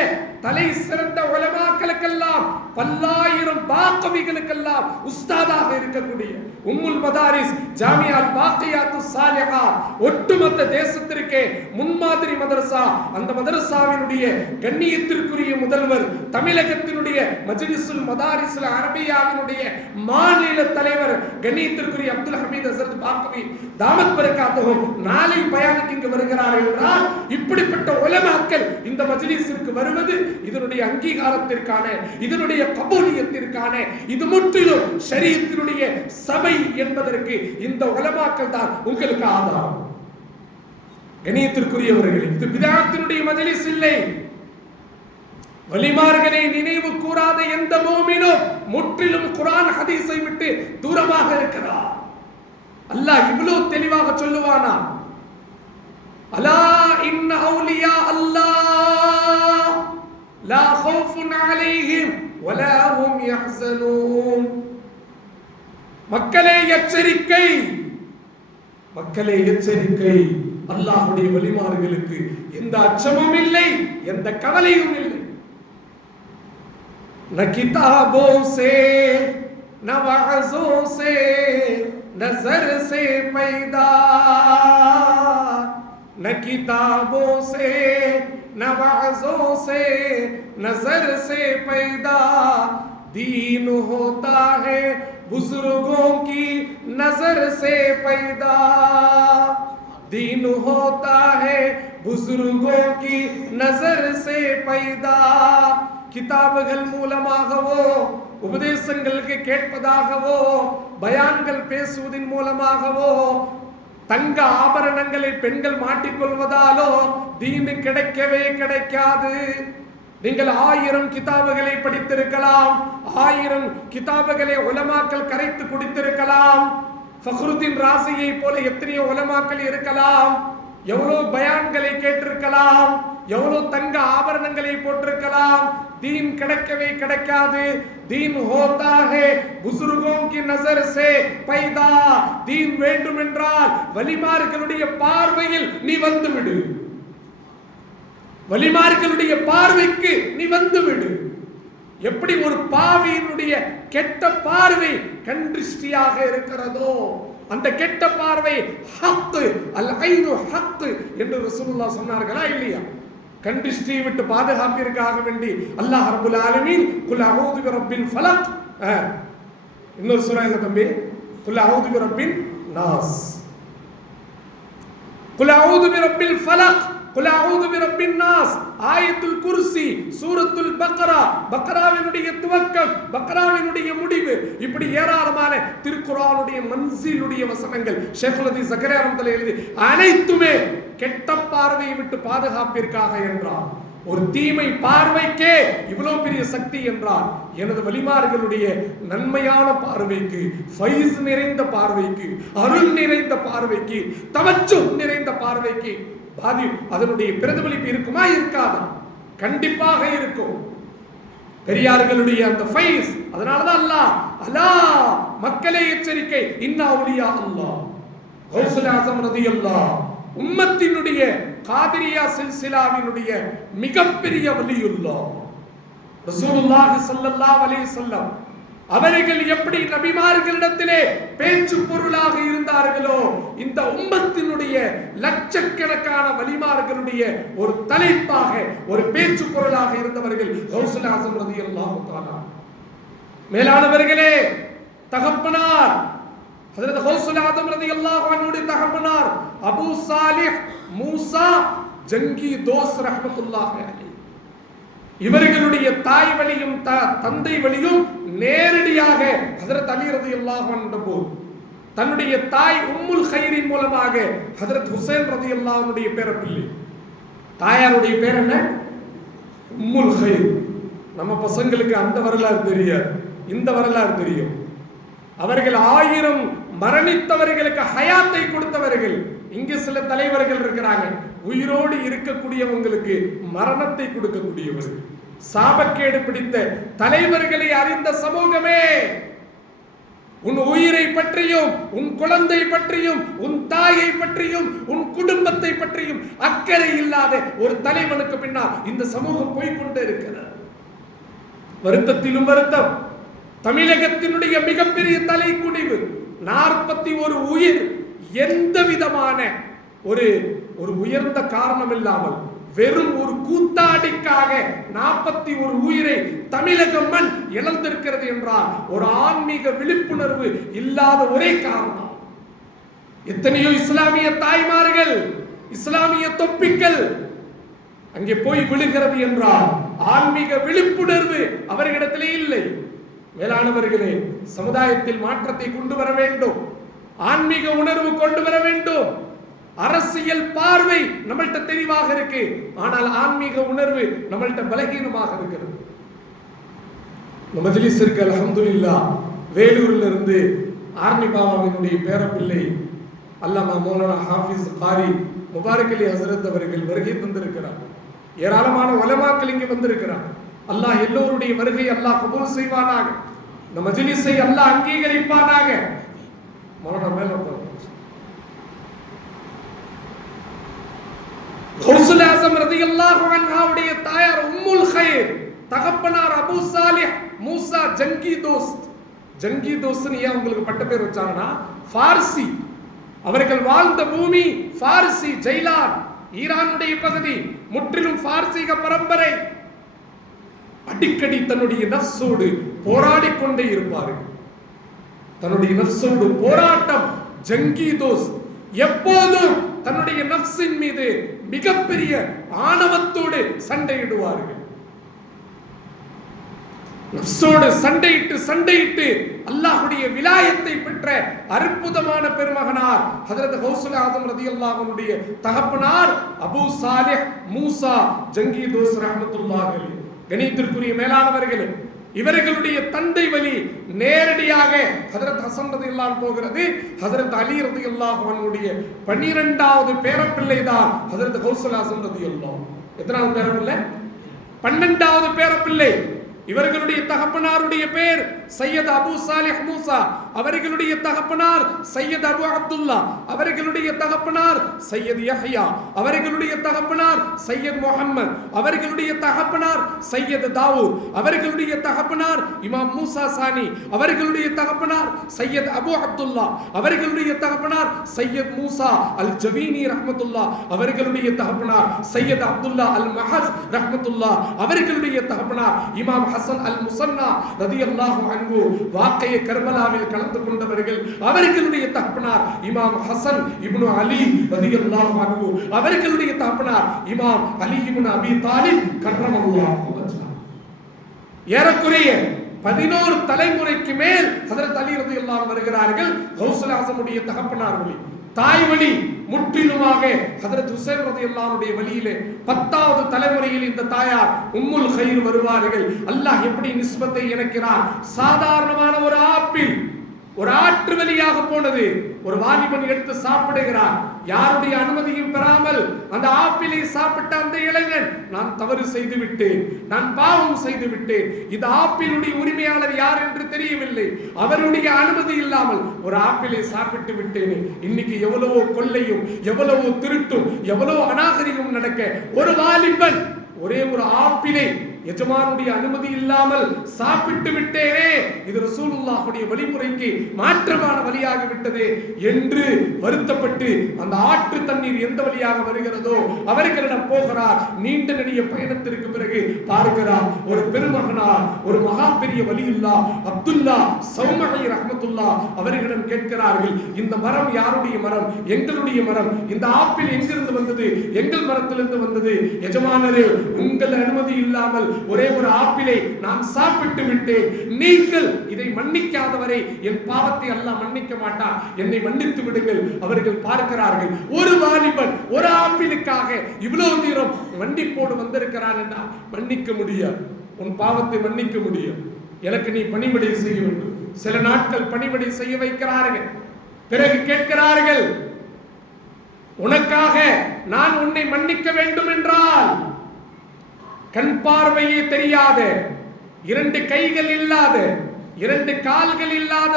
தலை சிறந்த உலமாக்களுக்கெல்லாம் பல்லாயிரம் பாக்கவிகளுக்கெல்லாம் உஸ்தாதாக இருக்கக்கூடிய உம்முல் மதாரிஸ் ஜாமியா பாக்கியாத்து சாலிஹா ஒட்டுமொத்த தேசத்திற்கே முன்மாதிரி மதரசா. அந்த மதரசாவினுடைய கண்ணியத்திற்குரிய முதல்வர், தமிழகத்தினுடைய மஜ்லிஸுல் மதாரிஸுல் அரபியாவினுடைய மாநில தலைவர் கண்ணியத்திற்குரிய அப்துல் ஹமீத் ஹசரத் பாக்கவி தாமத் பரகாத்துஹும் நாளை பயானுக்கு இங்கு வருகிறார் என்றால் இப்படிப்பட்ட உலமாக்கள் இந்த மஜ்லிஸிற்கு வருவது இதனுடைய அங்கீகாரத்திற்கான, இதனுடைய கபூலியத்திற்கான, இது முற்றிலும் ஷரீஅத்தினுடைய சபை என்பதற்கு இந்த உலமாக்கள் தான் உங்களுக்கு ஆதாரம். கண்ணியத்திற்குரியவர்களே, இது பிதாத்தினுடைய மஜ்லிஸ் இல்லை. வலிமார்களை நினைவு கூறாத எந்த மோமினும் முற்றிலும் குர்ஆன் ஹதீஸை விட்டு தூரமாக இருக்கிறார். அல்லாஹ் இவ்வளவு தெளிவாக சொல்லுவானா? அலா இன்ன அவுலியா அல்லாஹ் லா ஹவுஃபுன் அலைஹிம் வலா ஹும் யஹ்ஸனூன். மக்களே எச்சரிக்கை, மக்களே எச்சரிக்கை. அல்லாஹ்வுடைய வலிமார்களுக்கு எந்த அச்சமும் இல்லை, எந்த கவலையும் இல்லை. न किताबों से न वाज़ों से नजर से पैदा, न किताबों से न वाज़ों से नजर से पैदा, दीन होता है बुजुर्गों की नजर से पैदा, दीन होता है बुजुर्गों की नजर से पैदा. கிதாபுகள் மூலமாகவோ, உபதேசங்களுக்கு கேட்பதாகவோ, பயான்கள் பேசுவதன் மூலமாகவோ, தங்க ஆபரணங்களை பெண்கள் மாட்டிக்கொள்வதாலோ தீன் கிடைக்கவே கிடைக்காது. நீங்கள் 1000 கிதாபுகளை படித்திருக்கலாம், 1000 கிதாபுகளை உலமாக்கள் கரைத்து குடித்திருக்கலாம். ஃபக்ருதீன் ராசியை போல எத்தனையோ உலமாக்கள் இருக்கலாம், எவ்வளவு பயான்களை கேட்டிருக்கலாம், எவ்வளவு தங்க ஆபரணங்களை போட்டிருக்கலாம். दीन கிடைக்கவே கிடைக்காது. दीन होता है बुजुर्गों की नजर से पैदा. दीन வேண்டும் என்றால் வலிமார்களுடைய பார்வையில் நீ வந்து விடு, வலிமார்களுடைய பார்வைக்கு நீ வந்து விடு. எப்படி ஒரு பாவியினுடைய கெட்ட பார்வை கண்திருஷ்டியாக இருக்கிறதோ, அந்த கெட்ட பார்வை ஹக், அல் ஐனு ஹக் என்று ரசூலுல்லாஹ் சொன்னார்களா இல்லையா? கண்திருஷ்டியை விட்டு பாதுகாப்பிற்காக வேண்டி அல்லாஹ் ரப்பல் ஆலமீன் குல் அஊது பிரப்பில் ஃபலக், இன்னொரு சூரா என்ன தம்பி? குல் அஊது பிரப்பின் நாஸ், குல் அஊது பிரப்பில் ஃபலக், குல் அஊது பிரப்பின் நாஸ், ஆயத்துல் குர்சி, சூரத்துல் பக்ரா, பக்ராவினுடைய துவக்கம், பக்ராவினுடைய முடிவு, இப்படி ஏராளமான திருக்குர்ஆனுடைய மன்சிலுடைய வசனங்கள் ஷேகுல் ஹதீஸ் ஜக்கரியா ரஹ்மத்துல்லாஹி எழுதி அனைத்துமே கெட்ட பார்வையை விட்டு பாதுகாப்பிற்காக என்றார். ஒரு தீமை பார்வைக்கே இவ்வளவு பெரிய சக்தி என்றால் எனது வலிமார்களுடைய நன்மையான பார்வைக்கு, ஃபைஸ் நிறைந்த பார்வைக்கு, அருள் நிறைந்த பார்வைக்கு, தவஜ்ஜு நிறைந்த பார்வைக்கு அதனுடைய பிரதிபலிப்பு இருக்குமா? இருக்காதா? கண்டிப்பாக இருக்கும். பெரியார்களுடைய அந்த ஃபைஸ், அதனாலதான் அல்லாஹ் அல்லாஹ் மக்களே எச்சரிக்கை, இன்னா அவுலியா அல்லாஹ் கௌசுல் ஆஸம் ரலியல்லாஹ் உம்மத்தினுடைய காதிரியா சில்சிலாவினுடைய மிகப்பெரிய வலியுல்லாஹ் ரசூலுல்லாஹி ஸல்லல்லாஹு அலைஹி வஸல்லம் அவர்கள் எப்படி நபிமார்களிடத்திலே பேச்சு பொருளாக இருந்தார்களோ, இந்த உம்மத்தினுடைய லட்சக்கணக்கான வலிமார்களுடைய ஒரு தலைப்பாக, ஒரு பேச்சு பொருளாக இருந்தவர்கள் கௌசுல் ஆஸம் ரலியல்லாஹு தஆலா. மேலானவர்களே, தகப்பனார் ஹஜ்ரத் கௌசுல் ஆஸம் ரலியல்லாஹு அன்ஹுடைய தகப்பனார் அபூ சாலிஹ் மூசா ஜங்கி தோஸ் ரஹ்மத்துல்லாஹி அலைஹி, இவர்களுடைய தாய் வழியும் தந்தை வழியும் நேரடியாக ஹஜ்ரத் அலி ரலியல்லாஹு அன்ஹு தன்னுடைய தாய் உம்முல் கைரின் மூலமாக ஹஜ்ரத் ஹுசைன் ரலியல்லாஹு அன்ஹுடைய பேரப்பிள்ளை. தாயாருடைய பேர் என்ன? உம்முல் கைர். நம்ம பசங்களுக்கு அந்த வரலாறு தெரியாது, இந்த வரலாறு தெரியும். அவர்கள் 1000 மரணித்தவர்களுக்கு ஹயாத்தை கொடுத்தவர்கள். இங்கு சில தலைவர்கள் இருக்கிறாங்க, உயிரோடு இருக்கக்கூடியவங்களுக்கு மரணத்தை கொடுக்கக்கூடியவர்கள். சாபக்கேடு பிடித்த தலைவர்களை அறிந்த சமூகமே, உன் உயிரை பற்றியும், உன் குழந்தை பற்றியும், உன் தாயை பற்றியும், உன் குடும்பத்தை பற்றியும் அக்கறை இல்லாத ஒரு தலைவனுக்கு பின்னால் இந்த சமூகம் போய்கொண்டே இருக்கிறது. வருத்தத்திலும் வருத்தம். தமிழகத்தினுடைய மிகப்பெரிய தலைக்குடிவு 41 உயிர் எந்த விதமான ஒரு உயர்ந்த காரணம் இல்லாமல் வெறும் ஒரு கூத்தாடிக்காக 41 உயிரை தமிழக மண் இழந்திருக்கிறது என்றால் ஒரு ஆன்மீக விழிப்புணர்வு இல்லாத ஒரே காரணம். எத்தனையோ இஸ்லாமிய தாய்மார்கள், இஸ்லாமிய தொப்பிகள் அங்கே போய் விழுகிறது என்றால் ஆன்மீக விழிப்புணர்வு அவர்களிடத்திலே இல்லை. மேலானவர்களே, சமுதாயத்தில் மாற்றத்தை கொண்டு வர வேண்டும், ஆன்மீக உணர்வு கொண்டு வர வேண்டும். அரசியல் பார்வை நம்மள்ட்ட தெளிவாக இருக்கு, ஆனால் ஆன்மீக உணர்வு நம்மள்ட்ட பலகீனமாக இருக்கிறது. மஜ்லிஸிற்கு அல்ஹம்துலில்லாஹ் வேலூரில் இருந்து ஆர்மி பாபாவினுடைய பேரப்பிள்ளை அல்லாமா மௌலானா ஹாஃபிஸ் காரி முபாரக் அலி ஹசரத் அவர்கள் வருகை தந்திருக்கிறார். ஏராளமான உலமாக்கள் இங்கே வந்திருக்கிறார். அல்லாஹ் எல்லோருடைய வருகை அல்லாஹ் கபூல் செய்வானாக. இந்த மஜ்லிஸை அல்லாஹ் அங்கீகரிப்பானாக. மௌலானா மேல கௌசுல் ஆஸம் ரலியல்லாஹு அன்ஹாவுடைய தாயார் உம்முல் கைர், தகப்பனார் Abu Salih Musa Zengi Dost. Zengi தோஸ்த்னு ஏன் உங்களுக்கு பட்ட பேர் வச்சாங்கன்னா, ஃபார்சி, அவர்கள் வாழ்ந்த பூமி ஃபார்சி, ஜெயிலான் ஈரானுடைய பகுதி, முற்றிலும் பார்சீக பரம்பரை. அடிக்கடி தன்னுடைய நஃப்ஸோடு போராடி கொண்டே இருப்பார்கள். தன்னுடைய நஃப்ஸோடு போராட்டம். ஜங்கி தோஸ்த் எப்போதும் தன்னுடைய நஃப்ஸின் மீது மிகப்பெரிய ஆணவத்தோடு சண்டையிடுவார்கள். நஃப்ஸோடு சண்டையிட்டு அல்லாஹ்வுடைய விலாயத்தை பெற்ற அற்புதமான பெருமகனார் ஹஜ்ரத் கௌசுல் ஆஸம் ரலியல்லாஹு அன்ஹுடைய தகப்பனார் Abu Salih Musa Zengi Dost ரஹ்மத்துல்லாஹி அலைஹி. கணித்திற்குரிய மேலானவர்களே, இவர்களுடைய தந்தை வழி நேரடியாக ஹஜ்ரத் ஹசன் ரலியல்லாஹு அன்ஹு போகிறது. ஹஜ்ரத் அலி ரலியல்லாஹு அன்ஹுடைய 12வது பேரப்பிள்ளை தான் ஹஜ்ரத் கௌசுல் ஆஸம் ரலியல்லாஹு. எத்தனாவது பேரப்பிள்ளை? 12வது பேரப்பிள்ளை. இவர்களுடைய தகப்பனாருடைய பேர் சையத் அபூ சாலிஹ் மூசா, அவர்களுடைய தகப்பனார் சையத் அபூ அப்துல்லா, அவர்களுடைய தகப்பனார் சையத் யஹ்யா, அவர்களுடைய தகப்பனார் சையத் முஹம்மத், அவர்களுடைய தகப்பனார் சையத் தாவூத், அவர்களுடைய தகப்பனார் இமாம் மூசா சானி, அவர்களுடைய தகப்பனார் சையத் அபூ அப்துல்லா, அவர்களுடைய தகப்பனார் சையத் மூசா அல் ஜவீனி ரஹ்மத்துல்லா, அவர்களுடைய தகப்பனார் சையத் அப்துல்லா அல் மஹஸ் ரஹ்மத்துல்லா, அவர்களுடைய தகப்பனார் இமாம் ஹசன் அல் முசன்னா ரலியல்லாஹு அன்ஹு வாக்கைய கர்பலாவில் கலந்து கொண்டவர்கள், அவர்களுடைய தகப்பனார் இமாம் ஹசன் இப்னு அலி ரலியல்லாஹு அன்ஹு, அவர்களுடைய தகப்பனார் இமாம் அலி இப்னு அபி தாலிப் கர்ரமல்லாஹு வஜ்ஹா. ஏறக்குறைய 11 தலைமுறைக்கு மேல் ஹஜ்ரத் அலி ரலியல்லாஹு அன்ஹு வருகிறார்கள். கௌசுல் ஆஸமுடைய தகப்பனார் வழி, தாய் வழி முற்றிலுமாக ஹஜ்ரத் ஹுசைன் ரலியல்லாஹு அன்ஹுடைய வழியிலே 10வது தலைமுறையில் இந்த தாயார் உம்முல் கைர் வருவார்கள். அல்லாஹ் எப்படி நிஸ்பத்தை இணைக்கிறார். சாதாரணமான ஒரு ஆப்பிள் ஒரு ஆற்று வழியாக போனது, ஒரு வாலிபன் எடுத்து சாப்பிடுகிறார். யாருடைய அனுமதியும் பெறாமல் அந்த ஆப்பிளை சாப்பிட்ட அந்த இளைஞன், நான் தவறு செய்து விட்டேன், நான் பாவம் செய்து விட்டேன், இந்த ஆப்பிளுடைய உரிமையாளர் யார் என்று தெரியவில்லை, அவருடைய அனுமதி இல்லாமல் ஒரு ஆப்பிளை சாப்பிட்டு விட்டேன். இன்னைக்கு எவ்வளவோ கொள்ளையும் எவ்வளவோ திருட்டும் எவ்வளவோ அநாகரிகம் நடக்க ஒரு வாலிபன் ஒரே ஒரு ஆப்பிளை எஜமானுடைய அனுமதி இல்லாமல் சாப்பிட்டு விட்டேனே, இது ரசூலுல்லாஹுடைய வழிமுறைக்கு மாற்றமான வழியாக விட்டது என்று வருத்தப்பட்டு அந்த ஆற்று தண்ணீர் எந்த வழியாக வருகிறதோ அவர்களிடம் போகிறார். நீண்ட நெடிய பயணத்திற்கு பிறகு பார்க்கிறார், ஒரு பெருமகனார், ஒரு மகா பெரிய வலியுல்லா அப்துல்லா சௌமஹி ரஹ்மத்துல்லா அவர்களிடம் கேட்கிறார்கள், இந்த மரம் யாருடைய மரம்? எங்களுடைய மரம். இந்த ஆப்பிள் எங்கிருந்து வந்தது? எங்கள் மரத்திலிருந்து வந்தது. எஜமானரே, உங்கள் அனுமதி இல்லாமல் ஒரே ஒரு ஆப்பிளை நான் சாப்பிட்டு விட்டேன், நீங்கள் இதை மன்னிக்காதவரை என் பாவத்தை அல்லாஹ் மன்னிக்க மாட்டான், என்னை மன்னித்து விடுங்கள். அவர்கள் பார்க்கிறார்கள், ஒரு வாலிபன் ஒரு ஆப்பிளுக்காக இவ்வளவு தூரம் மன்னிப்போடு வந்திருக்கிறான் என்றால் மன்னிக்க முடியாது, உன் பாவத்தை மன்னிக்க முடியும், எனக்கு நீ பணிவிடை செய்ய வேண்டும். சில நாட்கள் பணிவிடை செய்ய வைக்கிறார்கள். பிறகு கேட்கிறார்கள், உனக்காக நான் உன்னை மன்னிக்க வேண்டும் என்றால் கண் பார்வையே தெரியாத, 2 கைகள் இல்லாத, இரண்டு கால்கள் இல்லாத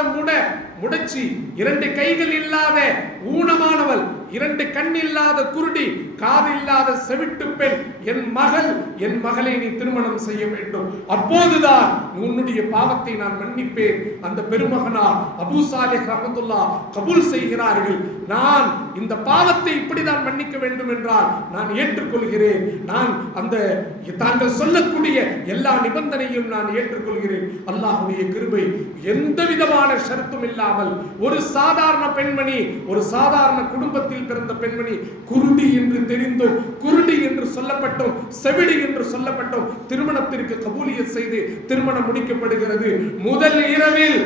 முடச்சி, இரண்டு கைகள் இல்லாத ஊனமானவள், இரண்டு கண் இல்லாத குருடி, காது இல்லாத செவிட்டு பெண், என் மகளை நீ திருமணம் செய்ய வேண்டும், அப்போதுதான் உன்னுடைய பாவத்தை நான் மன்னிப்பேன். அந்த பெருமகனார் அபூ சாலிஹ் ரஹ்மத்துல்லாஹ் கபூல் செய்கிறார்கள். நான் இந்த பாவத்தை இப்படிதான் மன்னிக்க வேண்டும் என்றால் நான் ஏற்றுக்கொள்கிறேன். நான் அந்த தாங்கள் சொல்லக்கூடிய எல்லா நிபந்தனையும் நான் ஏற்றுக்கொள்கிறேன். அல்லாஹ்வுடைய கிருபை, எந்த விதமான ஷரத்தும் இல்லாமல் ஒரு சாதாரண பெண்மணி, ஒரு சாதாரண குடும்பத்தில் பிறந்த பெண்மணி, குருடி என்று தெரிந்தும், குருடி என்று சொல்லப்பட்டோம், செவிடி என்று சொல்லப்பட்டோம், திருமணத்திற்கு கபூலியத் செய்து திருமணம் முடிக்கப்படுகிறது. முதல் இரவில்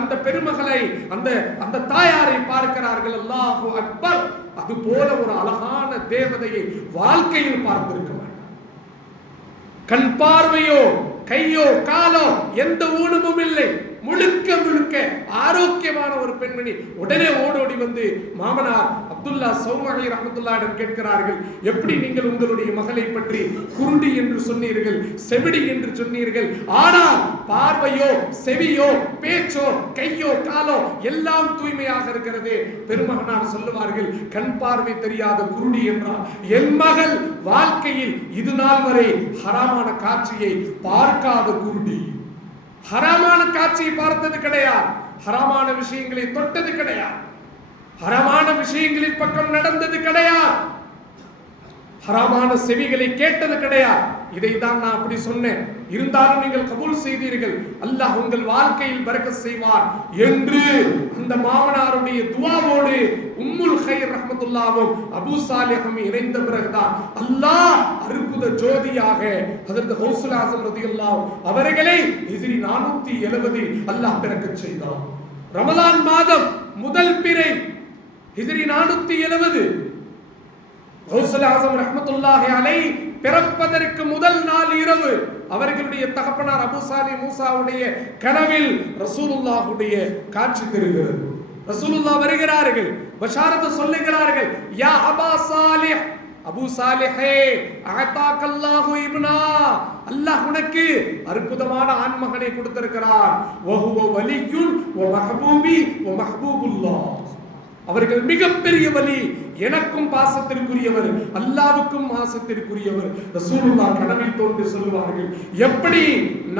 அந்த பெருமகளை, அந்த தாயாரை பார்க்கிறார்கள். அல்லாஹு அக்பர். அது போல ஒரு அழகான தேவதையை வாழ்க்கையில் பார்த்திருக்க மாட்டார். கண் பார்வையோ கையோ காலோ எந்த ஊனமும் இல்லை, முழுக்க முழுக்க ஆரோக்கியமான ஒரு பெண்மணி. உடனே ஓடோடி வந்து மாமனார் அப்துல்லா சௌமஹி ரஹ்மத்துல்லாஹிடம் கேட்கிறார்கள், எப்படி நீங்கள் உங்களுடைய மகளை பற்றி குருடி என்று சொன்னீர்கள், செவிடி என்று சொன்னீர்கள், ஆனால் பார்வையோ செவியோ பேச்சோ கையோ காலோ எல்லாம் தூய்மையாக இருக்கிறது. பெருமகனார் சொல்லுவார்கள், கண் பார்வை தெரியாத குருடி என்றால் என் மகள் வாழ்க்கையில் இது நாள் வரை ஹராமான காட்சியை பார்க்காத குருடி. ஹராமான காட்சியை பார்த்தது கிடையாது, ஹராமான விஷயங்களை தொட்டது கிடையாது, ஹராமான விஷயங்களின் பக்கம் நடந்தது கிடையாது, ஹராமான செவிகளை கேட்டது கிடையாது. இதைதான் நான் அப்படி சொன்னேன். இருந்தாலும் நீங்கள் கபூல் செய்தீர்கள், அல்லாஹ் உங்கள் வாழ்க்கையில் பரக்கத் செய்வார் என்று அந்த மாமனாருடைய துஆவோடு உம்முல் கைர் ரஹ்மத்துல்லாஹும் அபூ சாலிஹும் இணைந்த பிறகுதான் அல்லாஹ் அற்புத ஜோதியாக ஹஜ்ரத் கௌசுல் ஆஸம் ரலியல்லாஹு அவர்களை ஹிஜ்ரி 470 அல்லாஹ் பிறக்கச் செய்தார். ரமலான் மாதம் முதல் பிறை ஹிஜ்ரி 470 கௌசுல் ஆஸம் ரஹ்மத்துல்லாஹி அலைஹி பிறப்பதற்கு முதல் நாள் இரவு அவர்களுடைய தகப்பனார் அபூ சாலிஹ் மூசாவுடைய கனவில் ரசூலுல்லாஹுடைய காட்சி தெரிகிறது. ரசூலுல்லாஹ் வருகிறார்கள், பஷாரத் சொல்லுகிறார்கள், யா அபா சாலிஹ், அபூ சாலிஹே அஅதாகல்லாஹு இப்னா, அல்லாஹ் உனக்கு அற்புதமான ஆண்மகனை கொடுத்திருக்கிறார். வஹுவ வலியுன் வ மஹ்பூபி வ மஹ்பூபுல்லாஹ், அவர்கள் மிகப்பெரிய வலி, எனக்கும் பாசத்திற்குரியவர், அல்லாஹ்வுக்கும் பாசத்திற்குரியவர். ரசூலுல்லாஹ் கனவில் தோன்றி சொல்லுவார்கள், எப்படி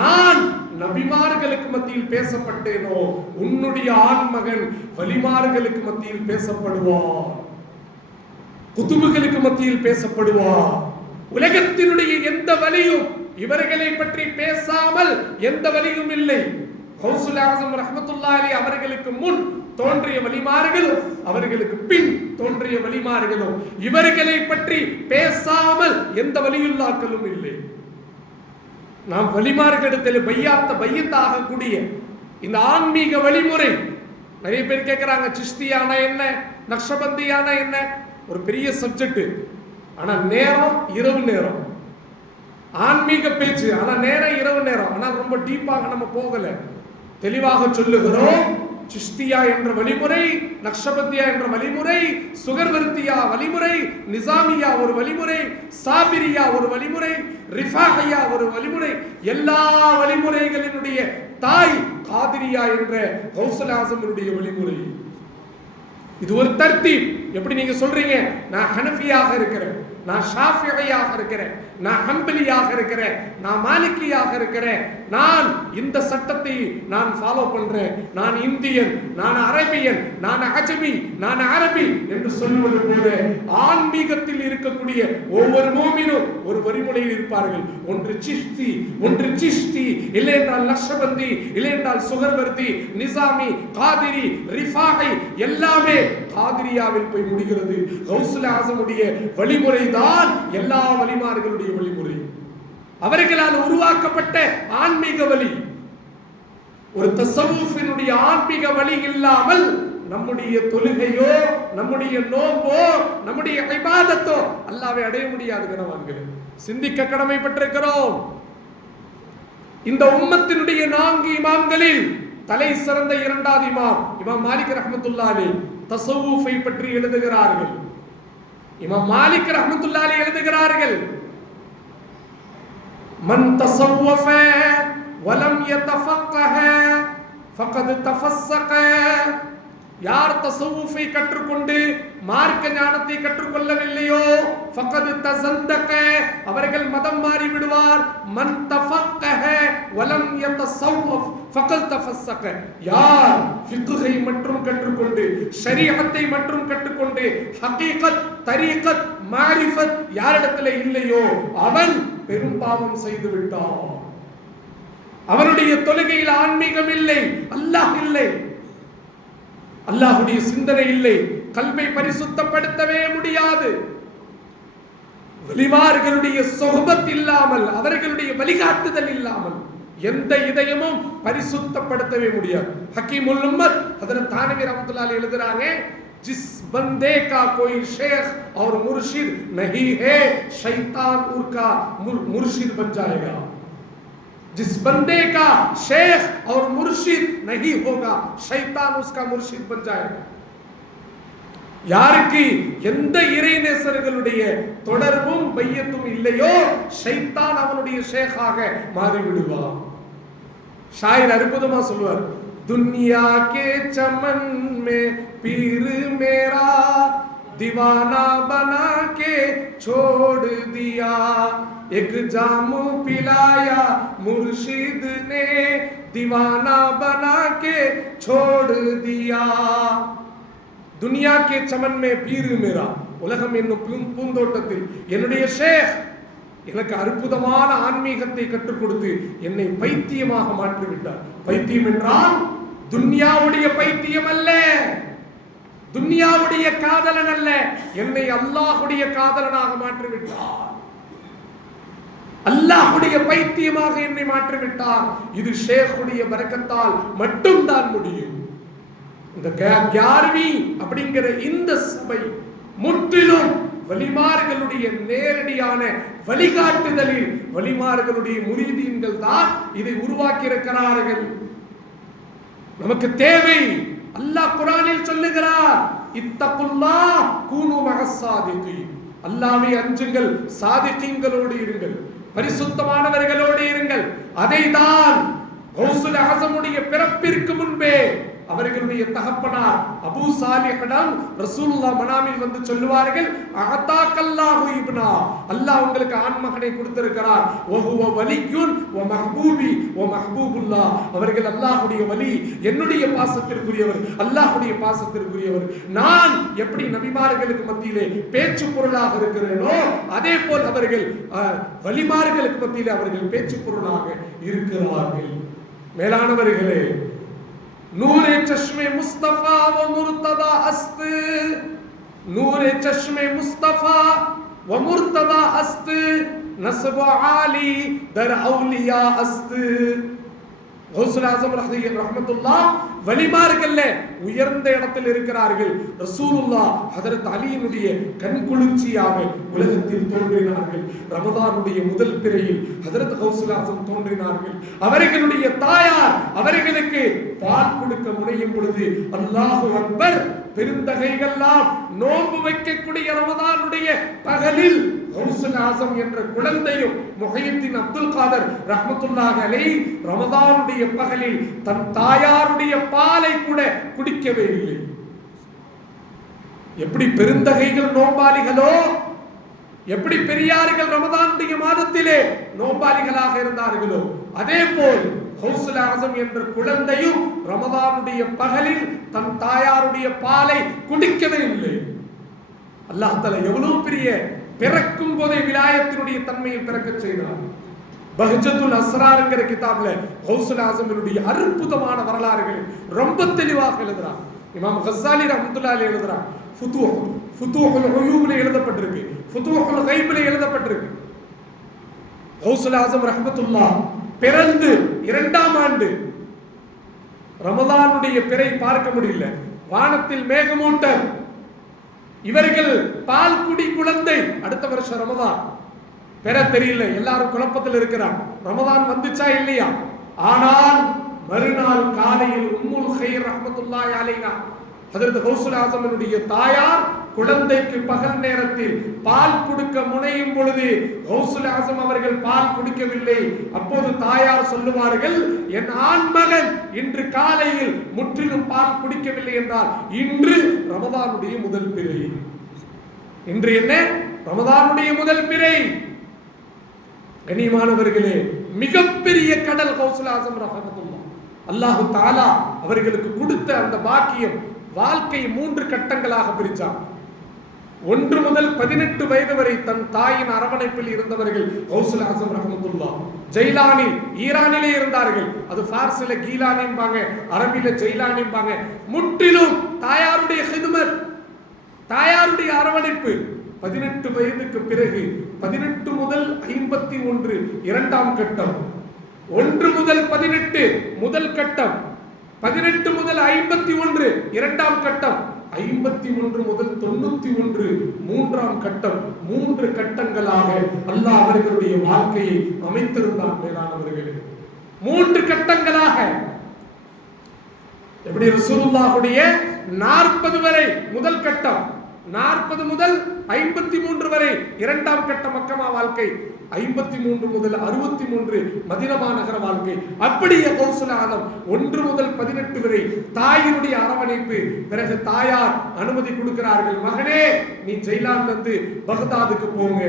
நான் நபிமார்களுக்கு மத்தியில் பேசப்பட்டேனோ உன்னுடைய ஆண்மகன் வலிமார்களுக்கு மத்தியில் பேசப்படுவார், குதுபுகளுக்கு மத்தியில் பேசப்படுவார். உலகத்தினுடைய எந்த வலியும் இவர்களை பற்றி பேசாமல் எந்த வலியும் இல்லை. கௌசுல் ஆஸம் ரஹ்மத்துல்லாஹி அலைஹி அவர்களுக்கு முன் தோன்றிய வலிமார்களும் அவர்களுக்கு பின் தோன்றிய வலிமார்களும் இவர்களை பற்றி பேசாமல் எந்த வலியுல்லாக்களும் இல்லை. நாம் வலிமார்களிடத்தில் பையத்தாக கூடிய இந்த ஆன்மீக வழிமுறை, நிறைய பேர் கேட்கிறாங்க, சிஸ்தியானா என்ன, நக்ஷபந்தியானா என்ன, ஒரு பெரிய சப்ஜெக்ட். ஆனா நேரம் இரவு நேரம், ஆன்மீக பேச்சு, ஆனா நேரம் இரவு நேரம். ஆனா ரொம்ப டீப்பாக நம்ம போகல, தெளிவாக சொல்லுகிறோம். சிஸ்தியா என்ற வழிமுறை, நக்ஷபந்தியா என்ற வழிமுறை, சுகர்வர்த்தியா வழிமுறை, நிசாமியா ஒரு வழிமுறை, சாபிரியா ஒரு வழிமுறை, ரிஃபாஹியா ஒரு வழிமுறை, எல்லா வழிமுறைகளினுடைய தாய் காதிரியா என்ற கௌசுல் ஆஸமினுடைய வழிமுறை. இது ஒரு தர்த்தீப். எப்படி நீங்க சொல்றீங்க, நான் ஹனஃபியாக இருக்கிறேன், நான் ஷாஃபியாக இருக்கிறேன், நான் ஹம்பலியாக இருக்கிறேன், நான் மாலிக்கியாக இருக்கிறேன், நான் இந்த சட்டத்தை நான் ஃபாலோ பண்றேன், நான் இந்தியன், நான் அரபியன், நான் அஜமி, நான் அரபி என்று சொல்வது போல ஆன்மீகத்தில் இருக்கக்கூடிய ஒவ்வொரு மோமினும் ஒரு வழிமுறையில் இருப்பார்கள். ஒன்று சிஷ்தி, ஒன்று சிஷ்தி, இல்லை என்றால் நக்ஷபந்தி, இல்லை என்றால் சுகர்வர்தி, நிசாமி, காதிரி, ரிஃபாஹி, எல்லாமே காதிரியாவில் போய் முடிகிறது. கௌசுல் ஆஸமுடைய வழிமுறை தான் எல்லா வலிமார்களுடைய வழிமுறை, அவர்களால் உருவாக்கப்பட்ட ஆன்மீக வழி. ஒரு தஸவ்வுஃபினுடைய ஆன்மீக வழி இல்லாமல் நம்முடைய தொழுகையோ, நம்முடைய நோம்போ, நம்முடைய இபாதத்தோ அல்லாஹ்வை அடைய முடியாது. கனவான்களே, சிந்திக்க கடமைப்பட்டிருக்கிறோம். இந்த உம்மத்தினுடைய 4 இமாம்களில் தலை சிறந்த 2வது இமாம் இமாம் மாலிக் ரஹ்மத்துல்லாஹி அலைஹி தஸவ்வுஃபை பற்றி எழுதுகிறார்கள். இமாம் மாலிக் ரஹ்மத்துல்லாஹி அலைஹி எழுதுகிறார்கள், மன் தஸவ்வஃப வலம் யதஃபக்கஹ ஃபகத் தஃபஸ்ஸக, யார் தஸவுஃபை கற்றுக்கொண்டு மார்க்க ஞானத்தை கற்றுக்கொள்ளவில்லையோ ஃபகத் தஸந்தக, அவர்கள் மதம் மாறி விடுவார். மன் தஃபக்கஹ வலம் யதஸவ்வஃப் ஃபகத் தஃபஸ்ஸக, யார் ஃபிக்ஹை மட்டும் கற்றுக்கொண்டு ஷரீஅத்தை மட்டும் கற்றுக்கொண்டு ஹகீகத் தரீகத் மாரிஃபத் யாரிடத்தில் இல்லையோ அவன் பெரும் பாவம் செய்து விட்டான். அவனுடைய தொழுகையில் ஆன்மீகம் இல்லை, அல்லாஹ் இல்லை, அல்லாஹ்வுடைய சிந்தனை இல்லை, கல்வை பரிசுத்தப்படுத்தவே முடியாது. வலிமார்களுடைய சொஹபத் இல்லாமல், அவர்களுடைய வழிகாட்டுதல் இல்லாமல் எந்த இதயமும் பரிசுத்தப்படுத்தவே முடியாது. ஹக்கீமுல் உம்மத் ஹஜ்ரத் தானவி ரஹ்மத்துல்லாஹி அலைஹி எழுதுறாங்க, जिस बंदे का कोई शेख और मुर्शिद नहीं है शैतान उसका मुर्शिद बन जाएगा. जिस बंदे का शेख और मुर्शिद नहीं होगा शैतान उसका मुर्शिद बन जाएगा. யாருக்கு எந்த இறைநேசர்களுடைய தொடர்பும் பையத்தும் இல்லையோ ஷைத்தான் அவனுடைய ஷேக்காக மாறி விடுவான். ஷாயிர் அற்புதமா சொல்வார், दुनिया के चमन में पीर मेरा दीवाना बना के छोड़ दिया, एक जाम पिलाया मुर्शिद ने दीवाना बना के छोड़ दिया. दुनिया के चमन में पीर मेरा, உலகம் என்னும் பூந்தோட்டத்தில் என்னுடைய ஷேக் எனக்கு அற்புதமான ஆன்மீகத்தை கற்றுக் கொடுத்து என்னை பைத்தியமாக மாற்றிவிட்டார். பைத்தியம் என்றால் துன்யாவுடைய பைத்தியம் அல்ல, துன்யாவுடைய காதலன் அல்ல, என்னை அல்லாஹ்வுடைய காதலனாக மாற்றிவிட்டார். அல்லாஹ்வுடைய பைத்தியமாக என்னை மாற்றிவிட்டார். இது ஷேக்குடைய பரக்கத்தால் மட்டும்தான் முடியும். இந்த கியார்வி அப்படிங்கிற இந்த சபை முற்றிலும் வலிமார்களுடைய நேரடியான வழிகாட்டுதலில் வலிமார்களுடைய முரீதீன்கள் தான் இதை உருவாக்கி இருக்கிறார்கள். நமக்கு தேவை, அல்லாஹ் குர்ஆனில் சொல்லுகிறார், இத்தகுல்லாஹ் கூனு மஅஸ்ஸாதிகீன், அல்லாஹ்வை அஞ்சுங்கள், சாதிகீன்களோடு இருங்கள், பரிசுத்தமானவர்களோடு இருங்கள். அதைதான் கௌசுல் ஆஸமுடைய பிறப்பிற்கு முன்பே அவர்களுடைய தகப்பனார் அபூ சாலிஹிடம் ரசூலுல்லாஹ் மனாமில் வந்து சொல்லுவார்கள், அஅதாக்கல்லாஹு இப்னா, அல்லாஹ் உங்களுக்கு ஆண் மகனை கொடுத்திருக்கிறார். வஹுவ வலியுன் வ மஹ்பூபி வ மஹ்பூபுல்லாஹ், அவர்கள் அல்லாஹ்வுடைய வலி, என்னுடைய பாசத்திற்குரியவர், அல்லாஹ்வுடைய பாசத்திற்குரியவர். நான் எப்படி நபிமார்களுக்கு மத்தியிலே பேச்சு பொருளாக இருக்கிறேனோ அதே போல் அவர்கள் வலிமார்களுக்கு மத்தியிலே அவர்கள் பேச்சு பொருளாக இருக்கிறார்கள். மேலானவர்களே, नूरे चश्मे मुस्तफा व मुर्तदा अस्त, नूरे चश्मे मुस्तफा व मुर्तदा अस्त, नस्ब आली दर औलिया अस्त. கௌசுல் ஆஸம் ரஹ்மத்துல்லாஹ் வலிமார்கள்ல உயர்ந்த இடத்தில் இருக்கிறார்கள். ரசூலுல்லாஹ் ஹஜ்ரத் அலியினுடைய கண்குளிர்ச்சியாக உலகத்தில் தோன்றினார்கள். ரமதானுடைய முதல் பிறையில் ஹஜ்ரத் கௌசுல் ஆஸம் தோன்றினார்கள். அவர்களுடைய தாயார் அவர்களுக்கு பால் கொடுக்க முனையும் பொழுது அல்லாஹு அக்பர், பெருந்தகைகள்லாம் நோன்பு வைக்கக்கூடிய ரமதானுடைய பகலில் கௌசுல் ஆஸம் என்ற குழந்தையும் முஹையத்தீன் அப்துல் காதர் ரஹ்மத்துல்லாஹி அலைஹி ரமதானுடைய பகலில் தன் தாயாருடைய பாலை கூட குடிக்கவே இல்லை. எப்படி பெருந்தகைகள் நோம்பாளிகளோ, எப்படி பெரியார்கள் ரமதானுடைய மாதத்திலே நோம்பாளிகளாக இருந்தார்களோ அதே போல் கௌசுல் ஆஸம் என்ற குழந்தையும் ரமதானுடைய பகலில் தன் தாயாருடைய பாலை குடிக்கவே இல்லை. அல்லாஹ் தஆலா எவ்வளவு பெரிய பிறக்கும் போதே விலாயத்தினுடைய தன்மையில் பிறக்க செய்தார். பஹ்ஜத்துல் அஸ்ரார்ங்கிற கிதாப்ல கௌசுல் ஆஸமினுடைய அற்புதமான வரலாறுகளை ரொம்ப தெளிவாக எழுதுறார். இமாம் கஸ்ஸாலி ரஹ்மத்துல்லாஹி அலைஹி எழுதுறார், ஃபுதூஹுல் உயூப்ல எழுதப்பட்டிருக்கு, ஃபுதூஹுல் கைப்ல எழுதப்பட்டிருக்கு. கௌசுல் ஆஸம் ரஹ்மத்துல்லாஹ் பிறந்து 2ஆம் ஆண்டு ரமதானுடைய பிறை பார்க்க முடியல, வானத்தில் மேகமூட்டம், இவர்கள் பால் குடி குழந்தை. அடுத்த வருஷம் ரமதான் பெற தெரியல, எல்லாரும் குழப்பத்தில் இருக்கிறார். ரமதான் வந்துச்சா இல்லையா? ஆனால் மறுநாள் காலையில் உம்முல் கைர் ரஹ்மத்துல்லாஹி அலைஹா ஹஜ்ரத் கௌசுல் ஆஸமினுடைய தாயார் குழந்தைக்கு பகல் நேரத்தில் பால் கொடுக்க முனையும் பொழுது கௌசுல் ஆசம் அவர்கள் பால் குடிக்கவில்லை. அப்போது தாயார் சொல்லுவார்கள், என் ஆண்மகன் இன்று காலையில் முற்றிலும் பால் குடிக்கவில்லை என்றால் இன்று ரமதானுடைய முதல் பிறை. இன்று என்ன? ரமதானுடைய முதல் பிறை. கண்ணியமானவர்களே, மிகப்பெரிய கடல் கௌசுல் ஆசம் ரஹ்மத்துல்லாஹ். அல்லாஹு தஆலா அவர்களுக்கு கொடுத்த அந்த பாக்கியம், வாழ்க்கை 3 கட்டங்களாக பிரிச்சான். 1 முதல் 18 வயது வரை தன் தாயின் அரவணைப்பில் இருந்தவர்கள் கௌசுல் ஆசம் ரஹ்மத்துல்லாஹ். ஜெயிலானி ஈரானிலே இருந்தார்கள். அது பார்சில கீலானிம்பாங்க, அரபில ஜெயிலானிம்பாங்க. முற்றிலும் தாயாருடைய ஹிதுமத், தாயாருடைய அரவணைப்பு. 18 வயதுக்கு பிறகு 18 முதல் 51 இரண்டாம் கட்டம், 1 முதல் 18 முதல் கட்டம், 18 முதல் 51 இரண்டாம் கட்டம், 51 முதல் 91 மூன்றாம் கட்டம். 3 கட்டங்களாக அல்லாஹ் அவர்களுடைய வாழ்க்கையை அமைத்திருந்தார். மேலானவர்களே, 3 கட்டங்களாக. எப்படி? ரசூலுல்லாஹுடைய 40 வரை முதல் கட்டம், 40 முதல் 53 வரை இரண்டாம் கட்ட மக்கமா வாழ்க்கை, 53 முதல் 63 மதீனா நகர வாழ்க்கை. அப்படியே கௌசுல் ஆலம் 1 முதல் 18 வரை தாயினுடைய அரவணைப்பு. பிறகு தாயார் அனுமதி கொடுக்கிறார்கள், மகனே நீ ஜெயிலான்ல இருந்து பகதாதுக்கு போங்க.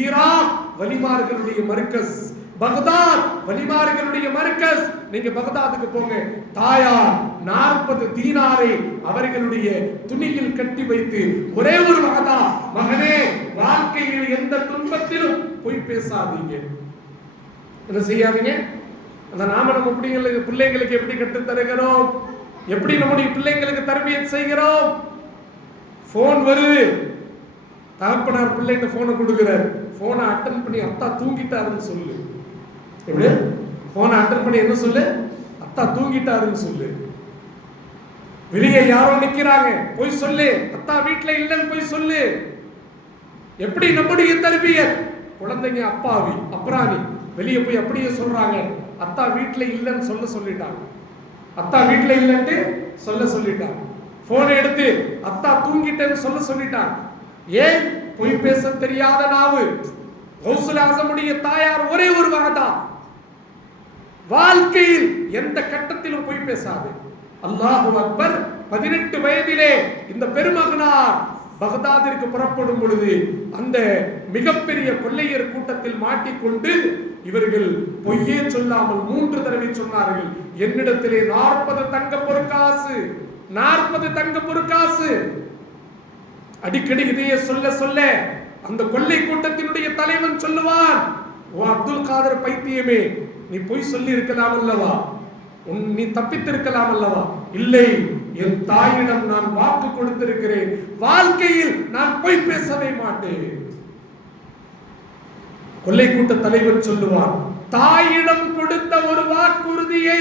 ஈராக் வலிமார்களுடைய மர்கஸ், பகதாத் வலிமார்களுடைய மர்கஸ், நீங்க பகதாதுக்கு போங்க. தாயார் 40 தீனாரை அவர்களுடைய துணியில் கட்டி வைத்து ஒரே ஒரு வாதா, மகனே வாழ்க்கையில் எந்த துன்பத்திலும் போய் பேசாதீங்க, என்ன செய்யாதீங்க. அந்த நாம நம்ம பிள்ளைங்களுக்கு எப்படி கற்று தருகிறோம், எப்படி நம்முடைய பிள்ளைங்களுக்கு தர்பியத் செய்கிறோம். போன் வருது, தகப்பனார் பிள்ளைகிட்ட போனை கொடுக்கிறார். போனை அட்டன் பண்ணி அத்தா தூங்கிட்டாருன்னு சொல்லு. எப்படி? போனை அட்டன் பண்ணி என்ன சொல்லு? அத்தா தூங்கிட்டாருன்னு சொல்லு. வெளியே யாரோ நிக்கிறாங்க, போய் சொல்லு. அத்தா வீட்டுல இல்லைன்னு போய் சொல்லு. எப்படி நம்முடைய தர்பியத்? குழந்தைங்க அப்பாவி அப்ராணி வெளியே போய் அப்படியே சொல்றாங்க, அத்தா வீட்டுல இல்லைன்னு சொல்லிட்டாங்க. அத்தா வீட்டுல இல்லைன்னு சொல்லிட்டாங்க. போனை எடுத்து அத்தா தூங்கிட்டேன்னு சொல்லிட்டாங்க. ஏன்? பொய் பேச தெரியாத நாவு. கௌசுல் ஆசமுடைய தாயார் ஒரே ஒரு வாதா, வாழ்க்கையில் எந்த கட்டத்திலும் பொய் பேசாது. அல்லாஹு அக்பர். 18 வயதிலே இந்த பெருமகனார் பகதாதிற்கு புறப்படும் பொழுது அந்த மிகப்பெரிய கொள்ளையர் கூட்டத்தில் மாட்டிக்கொண்டு இவர்கள் பொய்யே சொல்லாமல் 3 தடவை சொன்னார்கள், என்னிடத்திலே 40 தங்க பொற்காசு, 40 தங்க பொற்காசு. அடிக்கடி இதையே சொல்ல அந்த கொள்ளை கூட்டத்தினுடைய தலைவன் சொல்லுவான், ஓ அப்துல் காதர் பைத்தியமே, நீ பொய் சொல்லி இருக்கலாம் அல்லவா, நீ தப்பித்திருக்கலாம் அல்லவா? இல்லை, என் தாயிடம் நான் வாக்கு கொடுத்திருக்கிறேன், வாழ்க்கையில் நான் பொய் பேசவே மாட்டேன். கொள்ளை கூட்ட தலைவன் சொல்லுவான், தாயிடம் கொடுத்த ஒரு வாக்குறுதியை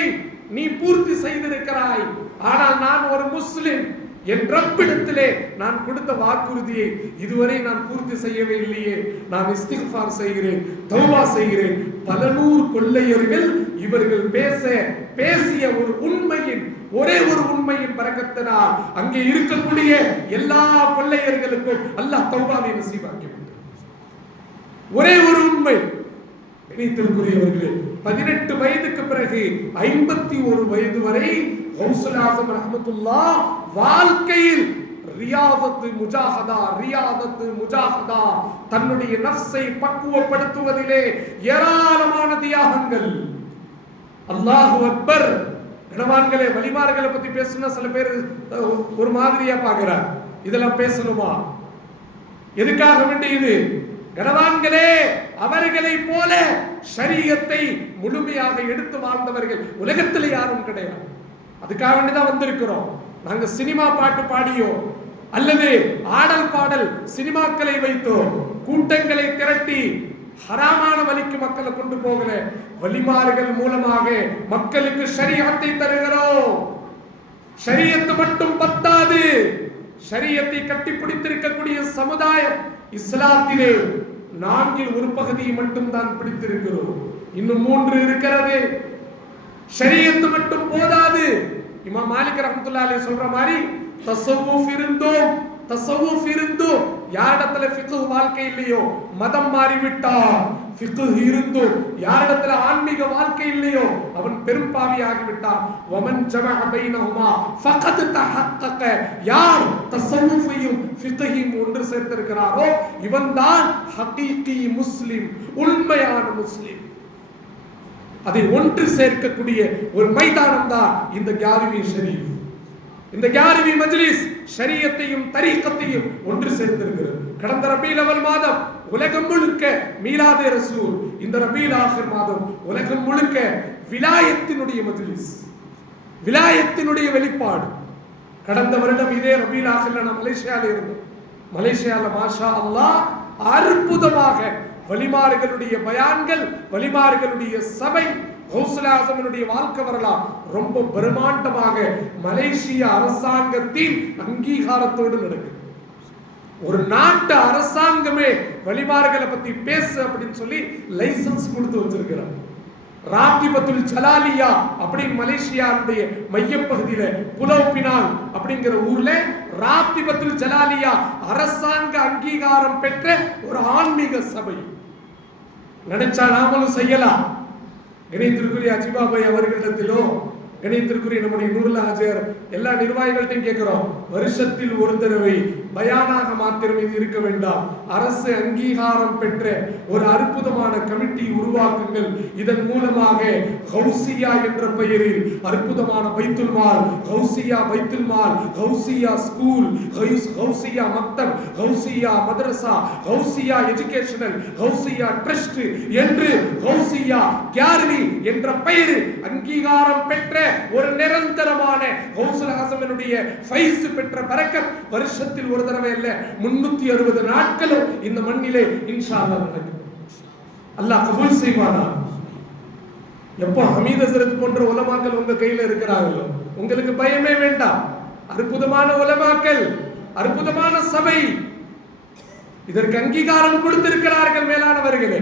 நீ பூர்த்தி செய்திருக்கிறாய், ஆனால் நான் ஒரு முஸ்லிம், என் ரப்பிடத்திலே நான் கொடுத்த வாக்குறுதியை இதுவரை நான் பூர்த்தி செய்யவே இல்லையே. நான் இஸ்திக்ஃபார் செய்கிறேன், தௌபா செய்கிறேன். பல நூறு கொள்ளையர்கள் இவர்கள் பேசிய ஒரு உண்மையின், ஒரே ஒரு உண்மையின் பரக்கத்தினால் அங்கே இருக்கக்கூடிய எல்லா கொள்ளையர்களுக்கும் அல்லாஹ் தௌபாவை நசீபாக்கி விட்டார். ஒரே ஒரு உண்மை. இணைத்திற்குரியவர்களே, 18 வயதுக்கு பிறகு 51 வயது வரை கௌசுல் ஆசம் ரஹ்மத்துல்லாஹ் வாழ்க்கையில் ரியாதத்து முஜாஹதா தன்னுடைய நஃப்ஸை பக்குவப்படுத்துவதிலே ஏராளமான தியாகங்கள். அல்லாஹு அக்பர். கணவான்களே, வலிமார்களை பத்தி பேசுனா சில பேர் ஒரு மாதிரியா பாக்குறார், இதெல்லாம் பேசணுமா? எதுக்காக வேண்டியது? கணவான்களே, அவர்களை போல ஷரியத்தை முழுமையாக எடுத்து வாழ்ந்தவர்கள் உலகத்தில் யாரும் கிடையாது. அதுக்காக வேண்டிதான் வந்திருக்கிறோம். நாங்க சினிமா பாட்டு பாடியோ அல்லது ஆடல் பாடல் சினிமாக்களை வைத்தோ கூட்டங்களை திரட்டி ஹராமான வழிக்கு மக்களை கொண்டு போகல. வலிமார்கள் மூலமாக மக்களுக்கு ஷரியத்தை தருகிறோம். ஷரியத்து மட்டும் பத்தாது. ஷரியத்தை கட்டி பிடித்திருக்கக்கூடிய சமுதாயம் இஸ்லாத்திலே 4 ஒரு பகுதியை மட்டும் தான் பிடித்திருக்கிறோம். இன்னும் 3 இருக்கிறது. ஷரியத்து மட்டும் போதாது. இமாம் மாலிக் ரஹ்மத்துல்லாஹி அலைஹி சொல்ற மாதிரி தஸவ்வுஃப் இருந்தோம், தஸவ்வுஃப் இருந்தும் யாரிடத்துல ஃபிக்ஹ் வாழ்க்கை இல்லையோ மதம் மாறிவிட்டான். ஃபிக்ஹ் இருந்தும் யாரிடத்துல ஆன்மீக வாழ்க்கை இல்லையோ அவன் பெரும் பாவியாகி விட்டான். வமன் ஜமஅ பைனஹுமா ஃபகத் தஹக்கக, யார் தஸவ்வுஃபையும் ஃபிக்ஹையும் ஒன்று சேர்த்திருக்கிறாரோ இவன்தான் ஹகீகி முஸ்லிம், உண்மையான முஸ்லிம். அதை ஒன்று சேர்க்கக்கூடிய ஒரு மைதானம் தான் இந்த கியாரிவி ஷரீஃப். இந்த கியாரிவி மஜ்லிஸ் ஷரியத்தையும் தரீகத்தையும் ஒன்று சேர்த்திருக்கிறது. கடந்த ரபீல் அவல் மாதம் உலகம் முழுக்க மீலாதே ரசூல், இந்த ரபீல் ஆகிர் மாதம் உலகம் முழுக்க விலாயத்தினுடைய மஜ்லிஸ், விலாயத்தினுடைய வெளிப்பாடு. கடந்த வருடம் இதே ரபீல் ஆகிர்ல நான் மலேசியால இருந்தோம். மலேசியால மாஷா அல்லாஹ் அற்புதமாக வலிமார்களுடைய பயான்கள், வலிமார்களுடைய சபை, கௌசுல் ஆஸமினுடைய வாழ்க்கை வரலாறு ரொம்ப பிரம்மாண்டமாக மலேசிய அரசாங்கத்தின் அங்கீகாரத்தோடு நடக்குது. ஒரு நாட்டு அரசாங்கமே வலிமார்களை பத்தி பேசு அப்படின்னு சொல்லி லைசன்ஸ் கொடுத்து வச்சிருக்கிறார். ராத்திபத்துல் ஜலாலியா அப்படின்னு மலேசியாவுடைய மையப்பகுதியில புலவ் பினாங் அப்படிங்கிற ஊர்ல ராத்திபத்துல் ஜலாலியா அரசாங்க அங்கீகாரம் பெற்ற ஒரு ஆன்மீக சபை. நினைச்சா நாமளும் செய்யலாம். கணித்திற்குரிய அஜிபாபாய் அவர்களிடத்திலோ, கணித்திற்குரிய நம்முடைய நூறுல் ஹாஜர் எல்லா நிர்வாகிகள்ட்டையும் கேட்கிறோம், வருஷத்தில் ஒரு தடவை பயானாக மாத்திரம் இது இருக்க வேண்டாம், அரசு அங்கீகாரம் பெற்ற ஒரு அற்புதமான கமிட்டி உருவாக்குங்கள். இதன் மூலமாக கௌசியா என்ற பெயரில் அற்புதமான பைத்துல் மால், கௌசியா பைத்துல் மால், கௌசியா ஸ்கூல், கௌசியா மக்தப், கௌசியா மதரசா, கௌசியா எஜுகேஷனல், கௌசியா ட்ரஸ்ட் என்று கௌசியா கியாரிவி என்ற பெயரில் அங்கீகாரம் பெற்ற ஒரு நிரந்தரமான கௌசுல் ஆஸமினுடைய ஃபைஸ் பெற்ற பரக்கத் வருஷத்தில் ஒரு தடவை இல்ல 360 நாட்களும் இந்த மண்ணிலே இன்ஷா அல்லாஹ் நடக்கும். அல்லாஹ் கபூல் செய்வானா? எப்போ ஹமீத் ஹஸ்ரத் போன்ற உலமாக்கள் உங்க கையில இருக்கிறார்களோ உங்களுக்கு பயமே வேண்டாம். அற்புதமான உலமாக்கள், அற்புதமான சபை, இதற்கு அங்கீகாரம் கொடுத்திருக்கிறார்கள். மேலானவர்களே,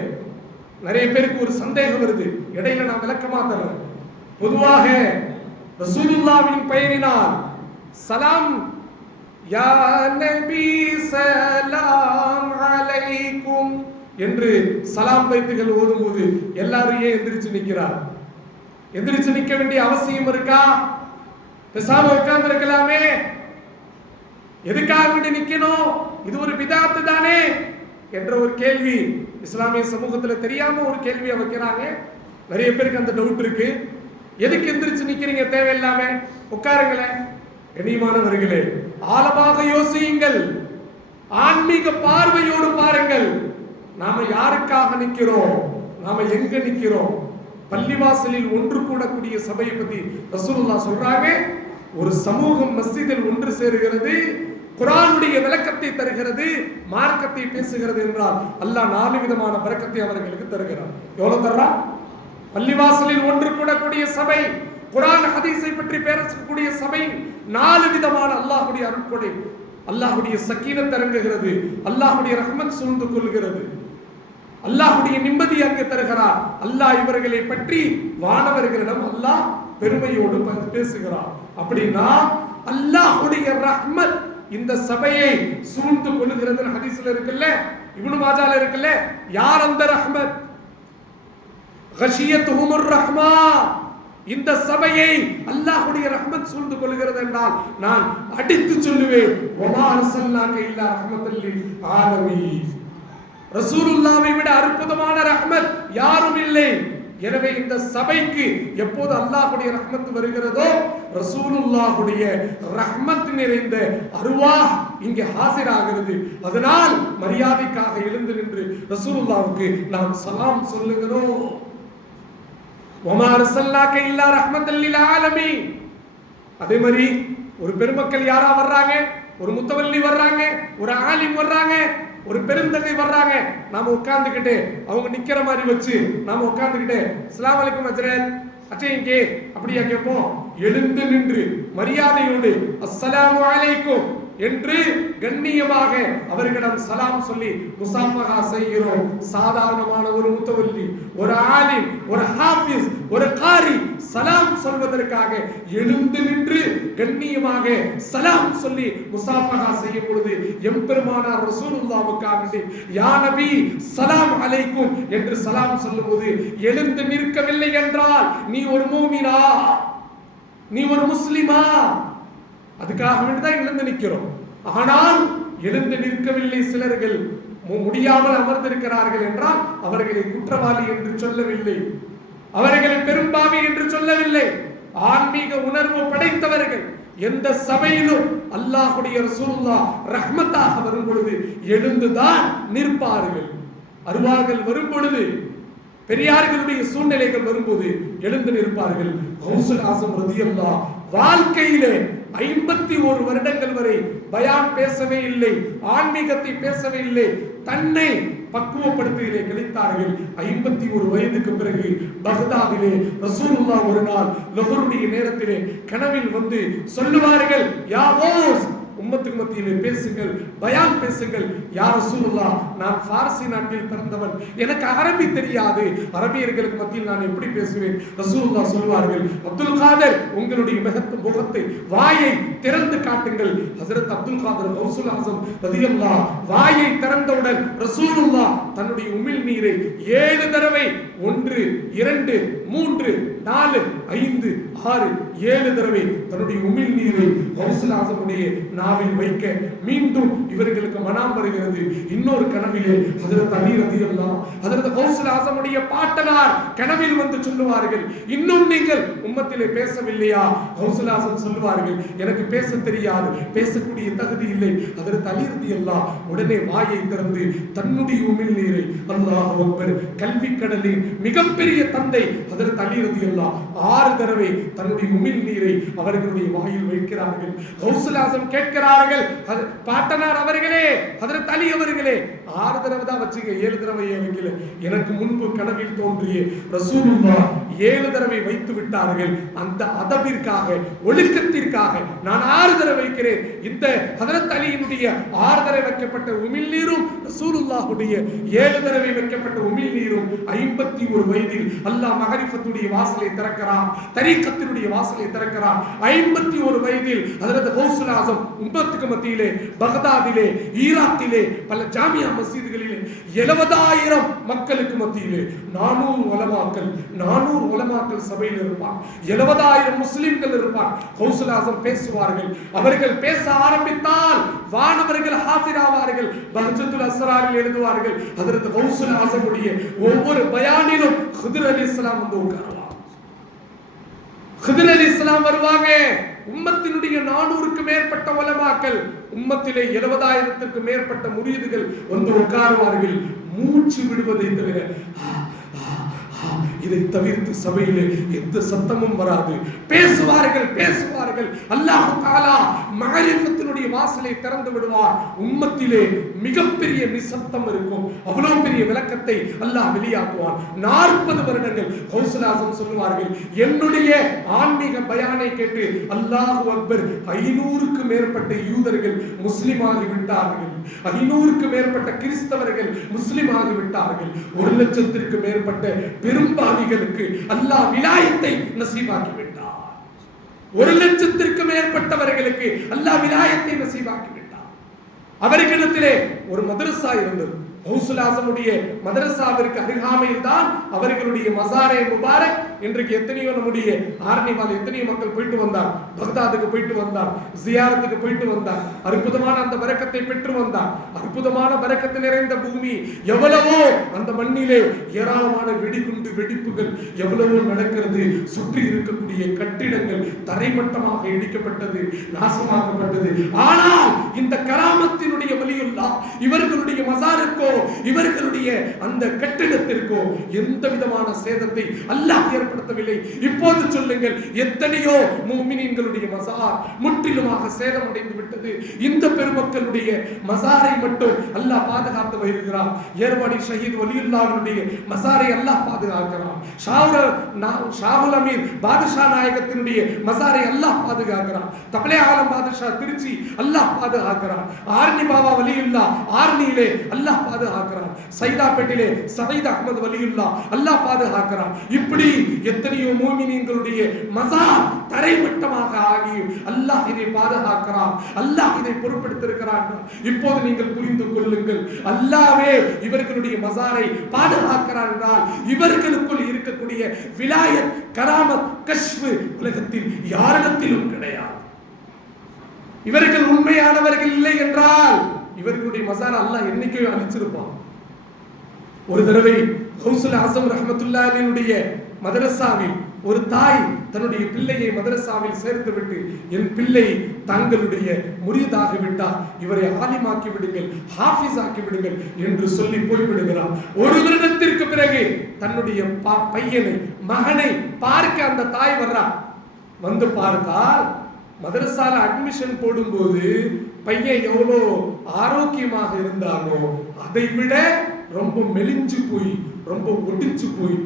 நிறைய பேருக்கு ஒரு சந்தேகம் வருது, இடையில நான் விளக்கமா தரேன். பொதுவாக ரசூலுல்லாஹ்வின் பெயரினால் சலாம், யா நபி சலாம் அலைக்கும் என்று சலாம் பைத்துகள் ஓதும்போது எல்லாரும் ஏன் எந்திரிச்சு நிக்கிறார்? எந்திரிச்சு நிக்க வேண்டிய அவசியம் இருக்கா? பேசாம உட்கார்ந்து இருக்கலாமே. எதுக்காக வேண்டி நிக்கணும்? இது ஒரு பிதாத்து தானே என்ற ஒரு கேள்வி இஸ்லாமிய சமூகத்துல தெரியாம ஒரு கேள்வியை வைக்கிறாங்க. நிறைய பேருக்கு அந்த டவுட் இருக்கு. எதுக்கு எந்திரிச்சு நிக்கிறீங்க? தேவையில்லாம உட்காருங்களேன். கண்ணியமானவர்களே, ஆழமாக யோசியுங்கள், ஆன்மீக பார்வையோடு பாருங்கள். நாம யாருக்காக நிக்கிறோம்? நாம எங்க நிக்கிறோம்? பள்ளிவாசலில் ஒன்று கூடக்கூடிய சபையை பத்தி ரசூலுல்லாஹ் சொல்றாங்க. ஒரு சமூகம் மஸ்ஜிதில் ஒன்று சேருகிறது, குர்ஆனுடைய விளக்கத்தை தருகிறது, மார்க்கத்தை பேசுகிறது என்றால் அல்லாஹ் 4 விதமான பரக்கத்தை அவர்களுக்கு தருகிறார். எவ்வளவு தர்றான்? பள்ளிவாசலில் ஒன்று கூடக்கூடிய சபை, குர்ஆன் ஹதீஸை பற்றி பேசக்கூடிய சபை, 4 விதமான அல்லாஹ்வுடைய அருட்கொடை, அல்லாஹ்வுடைய சக்கீனத் இறங்குகிறது, அல்லாஹ்வுடைய ரஹ்மத் சூழ்ந்து கொள்கிறது, அல்லாஹ்வுடைய நிம்மதி அங்கு தருகிறார். அல்லாஹ் இவர்களை பற்றி வானவர்களிடம் அல்லாஹ் பெருமையோடு பேசுகிறார். அப்படின்னா அல்லாஹ்வுடைய ரஹ்மத் இந்த சபையை சூழ்ந்து கொள்கிறது. ஹதீஸ்ல இருக்குல்ல, இப்னு மாஜால இருக்குல்ல, யார் அந்த ரஹ்மத்? கஷியத்துஹுமுர் ரஹ்மா, இந்த சபையை அல்லாஹ்வுடைய ரஹ்மத் சூழ்ந்து கொள்கிறது என்றால் நான் அடித்து சொல்லுவேன், வமா அர்சல்னாக இல்லா ரஹ்மத்தல் லில் ஆலமீன். ரசூலுல்லாஹ்வை விட அற்புதமான ரஹ்மத் யாரும் இல்லை. எனவே இந்த சபைக்கு எப்போது அல்லாஹ்வுடைய ரஹ்மத் வருகிறதோ ரசூலுல்லாஹ்வுடைய ரஹ்மத் நிறைந்த அருவாஹ் இங்கே ஹாசிராகிறது. அதனால் மரியாதைக்காக எழுந்து நின்று ரசூலுல்லாஹ்வுக்கு நாம் சலாம் சொல்லுகிறோம். வமா அர்சல்னாக இல்லா ரஹ்மத்தல் லில் ஆலமீன். அதே மாதிரி ஒரு பெருமக்கள் யாரா வர்றாங்க, ஒரு முத்தவல்லி வர்றாங்க, ஒரு ஆலிம் வர்றாங்க, ஒரு பெருந்தகை வர்றாங்க, நாம உட்கார்ந்துக்கிட்டு அவங்க நிக்கிற மாதிரி வச்சு நாம உட்கார்ந்துக்கிட்டு அஸ்ஸலாமு அலைக்கும் ஹஜ்ரத் அச்சேங்க அப்படியா கேட்போம்? எழுந்து நின்று மரியாதையோடு அஸ்ஸலாமு அலைக்கும் என்று கண்ணியமாக அவர்களிடம் சலாம் சொல்லி முசாஃபஹா செய்கிறோம். சாதாரணமான ஒரு முத்தவல்லி, ஒரு ஆலிம், ஒரு ஹாஃபிஸ், ஒரு காரி சலாம் சொல்வதற்காக எழுந்து நின்று கண்ணியமாக சலாம் சொல்லி முசாஃபஹா செய்யும் பொழுது எம்பெருமானார் ரசூலுல்லாஹ்வுக்காக யா நபி சலாம் அலைக்கும் என்று சலாம் சொல்லும்போது எழுந்து நிற்கவில்லை என்றால் நீ ஒரு மூமினா, நீ ஒரு முஸ்லிமா? அதுக்காக வேண்டிதான் எழுந்து நிற்கிறோம். ஆனால் எழுந்து நிற்கவில்லை சிலர்கள், முடியாமல் அமர்ந்திருக்கிறார்கள் என்றால் அவர்களை குற்றவாளி என்று சொல்லவில்லை, அவர்களை பெரும்பாவி என்று சொல்லவில்லை. ஆன்மீக உணர்வு படைத்தவர்கள் எந்த சபையிலும் அல்லாஹ்வுடைய ரசூலுல்லாஹ் ரஹ்மத்தாக வரும் பொழுது எழுந்துதான் நிற்பார்கள். அருவார்கள் வரும் பொழுது, பெரியார்களுடைய சூழ்நிலைகள் வரும்போது எழுந்து நிற்பார்கள். கௌசுல் ஆஸம் ரலியல்லாஹு வாழ்க்கையிலே 51 வருடங்கள் வரை பயான் பேசவே இல்லை, ஆன்மீகத்தை பேசவே இல்லை, தன்னை பக்குவப்படுத்துவதிலே கழித்தார்கள். 51 வயதுக்கு பிறகு பக்தாதிலே ரசூலுல்லாஹ் ஒரு நாள் லஹருடைய நேரத்திலே கனவில் வந்து சொல்லுவார்கள், யா கௌஸ் உம்மத்துக்கு மத்தியிலே பேசுங்கள், பயான் பேசுங்கள். யா ரசூலுல்லாஹ் நான் பார்சி நாட்டில் பிறந்தவன், எனக்கு அரபி தெரியாது, அரபியர்களுக்கு மத்தியில் நான் எப்படி பேசுவேன்? ரசூலுல்லாஹ் சொல்வார்கள், அப்துல் காதர் உங்களுடைய முகத்தை வாயை திறந்து காட்டுங்கள். ஹஜ்ரத் அப்துல் காதர் கௌசுல் ஆஸம் ரலியல்லாஹு வாயை திறந்தவுடன் ரசூலுல்லாஹ் தன்னுடைய உமிழ் நீரை 7 தடவை 1 2 3 4 5 6 7 தடவை தன்னுடைய உமிழ் நீரை கௌசுல் ஆஸமுடைய நாவில் வைக்க மீண்டும் இவர்களுக்கு மனம் வருகிறது. இன்னொரு கனவிலே ஹஜ்ரத் அலி ரலியல்லாஹு ஹஜ்ரத் கௌசுல் ஆஸமுடைய பாட்டனார் கனவில் வந்து சொல்லுவார்கள், இன்னும் நீங்கள் உம்மத்திலே பேசவில்லையா? கௌசுல் ஆஸம் சொல்லுவார்கள், எனக்கு பேச தெரியாது, பேசக்கூடிய தகுதி இல்லை. ஹஜ்ரத் அலி ரலியல்லாஹு உடனே வாயை திறந்து தன்னுடைய உமிழ் நீரை, அல்லாஹ் அக்பர், கல்வி கடலின் மிகப்பெரிய தந்தை ஹஜ்ரத் அலி ரலியல்லாஹு 6 தடவை தன்னுடைய உமிழ் நீரை அவர்களுடைய வாயில் வைக்கிறார்கள். கௌசுல் ஆஸம் கேட்கிறார்கள், பாட்டனார் அவர்களே, ஹஜ்ரத் அலி அவர்களே, 6 தடவை தான் வச்சீங்க, 7 தடவை வைக்கல. எனக்கு முன்பு கனவில் தோன்றிய ரசூலுல்லாஹ் 7 தடவை வைத்து விட்டார்கள். அந்த அதபிற்காக, ஒழுக்கத்திற்காக நான் 6 தடவை வைக்கிறேன். இந்த ஹஜ்ரத் அலியினுடைய 6 தடவை வைக்கப்பட்ட உமிழ் நீரும் ரசூலுல்லாஹுடைய 7 தடவை வைக்கப்பட்ட உமிழ் நீரும் 51 வயதில் அல்லாஹ் மகரிஃபத்துடைய வாசலை திறக்கிறான், தரீக்கத்தினுடைய வாசலை திறக்கிறான். 51 வயதில் ஹஜ்ரத் கௌசுல் ஆஸம் உம்மத்துக்கு மத்தியிலே பக்தாதிலே, ஈராக்கிலே, பல ஜாமியா மஸ்ஜிதுகளிலே 70,000 மக்களுக்கு மத்தியிலே 400 உலமாக்கள் சபையில் இருப்பார், 70,000 முஸ்லிம்கள் இருப்பார். கௌசுல் ஆஸம் பேசுவார்கள். அவர்கள் பேச ஆரம்பித்தால் வானவர்கள் ஹாஃபிராவார்கள், பஹ்ஜத்துல் அஸ்ராரில் எழுதுவார்கள். ஹஜ்ரத் கௌசுல் ஆஸமுடைய ஒவ்வொரு பயானிலும் ஹித்ர் அலைஹிஸ்ஸலாம் வந்து உட்காருவார். ஹித்ர் அலைஹிஸ்ஸலாம் வருவாங்க. உம்மத்தினுடைய 400க்கு மேற்பட்ட உலமாக்கள், உம்மத்திலே 70,000க்கு மேற்பட்ட முரீதுகள் வந்து உட்காருவார்கள். மூச்சு விடுவதை தவிர இதை தவிர்த்து சபையிலே எந்த சத்தமும் வராது. பேசுவார்கள். அல்லாஹ் தஆலா மகரிஃபத்தினுடைய வாசலை திறந்து விடுவார். உம்மத்திலே மிகப்பெரிய நிசப்தம் இருக்கும். அவ்வளவு பெரிய விளக்கத்தை அல்லாஹ் வெளியாக்குவான். 40 வருடங்கள் கௌசுல் ஆஸம் சொல்லுவார்கள், என்னுடைய ஆன்மீக பயானை கேட்டு அல்லாஹு அக்பர் 500க்கு மேற்பட்ட யூதர்கள் முஸ்லிமாகி விட்டார்கள், 500க்கு மேற்பட்ட கிறிஸ்தவர்கள் முஸ்லிமாகி விட்டார்கள், 1,00,000க்கு மேற்பட்ட பெரும்பாவிகளுக்கு அல்லாஹ் விலாயத்தை நசீபாக்கி விட்டார். 1,00,000க்கு மேற்பட்டவர்களுக்கு அல்லாஹ் விலாயத்தை நசீபாக்கி விட்டார். அவர்களிடத்திலே ஒரு மதரசா இருந்தது. கௌசுல் ஆஸமுடைய மதரசாவிற்கு அருகாமையில் தான் அவர்களுடைய மஸாரே முபாரக். இன்றைக்கு எத்தனையோ நம்முடைய ஆர்னிவால் எத்தனையோ மக்கள் போயிட்டு வந்தார், பக்தாதுக்கு போயிட்டு வந்தார், ஜியாரத்துக்கு போயிட்டு வந்தார், அற்புதமான அந்த பரக்கத்தை பெற்று வந்தார். அற்புதமான பரக்கத்து நிறைந்த பூமி, எவ்வளவோ அந்த மண்ணிலே ஏராளமான வெடிகுண்டு வெடிப்புகள் எவ்வளவோ நடக்கிறது. சுற்றி இருக்கக்கூடிய கட்டிடங்கள் தரைமட்டமாக இடிக்கப்பட்டது, நாசமாக்கப்பட்டது. ஆனால் இந்த கராமத்தினுடைய வலியுல்லாஹ் இவர்களுடைய மஸாருக்கோ, இவர்களுடைய அந்த கட்டிடத்திற்கோ எந்த விதமான சேதத்தை அல்லாஹ் சேதப்படுத்தவில்லை. இப்போது சொல்லுங்கள், எத்தனையோ முஃமினீன்களுடைய மஸார் முற்றிலுமாக சேதமடைந்து விட்டது. இந்த பெருமக்களுடைய மஸாரை மட்டும் அல்லாஹ் பாதுகாத்து வருகிறார். ஏர்வாடி ஷஹீத் வலியுல்லாஹ்வுடைய மஸாரை அல்லாஹ் பாதுகாக்கிறான். ஷாஹுல் அமீர் பாதுஷா நாயகத்தினுடைய மஸாரை அல்லாஹ் பாதுகாக்கிறான். தப்லே ஆலம் பாதுஷா திருச்சி அல்லாஹ் பாதுகாக்கிறான். ஆர்னி பாபா வலியுல்லாஹ் ஆர்னியிலே அல்லாஹ் பாதுகாக்கிறான். சைதாப்பேட்டிலே சயீத் அஹ்மத் வலியுல்லாஹ் அல்லாஹ் பாதுகாக்கிறான். இப்படி எத்தனையோ முஃமினீன்களுடைய மஸார் தரைமட்டமாக ஆகியும் அல்லாஹ் இதை பாதுகாக்கிறான். அல்லாஹ் இதை பொறுப்பெடுத்திருக்கிறான். இப்போது நீங்கள் புரிந்து கொள்ளுங்கள், அல்லாஹ்வே இவர்களுடைய மஸாரை பாதுகாக்கிறான் என்றால் இவர்களுக்குள் இருக்கக்கூடிய விலாயத், கராமத், கஷ்ஃப் உலகத்தில் யாரிடத்திலும் கிடையாது. இவர்கள் உண்மையானவர்கள் இல்லை என்றால் இவர்களுடைய மஸார் அல்லாஹ் என்னைக்கோ அழிச்சிருப்பான். ஒரு தடவை கௌசுல் ஆஸம் ரஹ்மத்துல்லாஹி அலைஹினுடைய மதரசாவில் ஒரு தாய் தன்னுடைய பிள்ளையை மதரசாவில் சேர்த்துவிட்டு, என் பிள்ளை தங்களுடைய முரீதாக விட்டார், இவரை ஆலிமாக்கி விடுங்கள், ஹாஃபிஸ் ஆக்கி விடுங்கள் என்று சொல்லி போய்விடுகிறார். ஒரு வருடத்திற்கு பிறகு தன்னுடைய பையனை மகனை பார்க்க அந்த தாய் வர்றார். வந்து பார்த்தால் மதரசால அட்மிஷன் போடும்போது பையன் எவ்வளோ ஆரோக்கியமாக இருந்தானோ அதை விட ரொம்ப மெலிஞ்சு போய், ரொம்ப ஒடிஞ்சு போய்,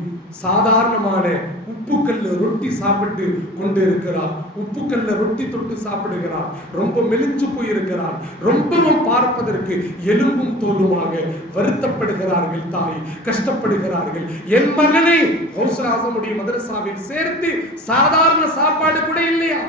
சாதாரணமான உப்புக்கல்ல ரொட்டி சாப்பிட்டு கொண்டு இருக்கிறார். உப்புக்கல்ல ரொட்டி தொட்டு சாப்பிடுகிறார். ரொம்ப மெலிஞ்சு போயிருக்கிறார். ரொம்பவும் பார்ப்பதற்கு எலும்பும் தோலுமாக வருத்தப்படுகிறார்கள். தாய் கஷ்டப்படுகிறார்கள். என் மகனை கௌசுல் ஆஸமுடைய மதரசாவில் சேர்த்து சாதாரண சாப்பாடு கூட இல்லையா?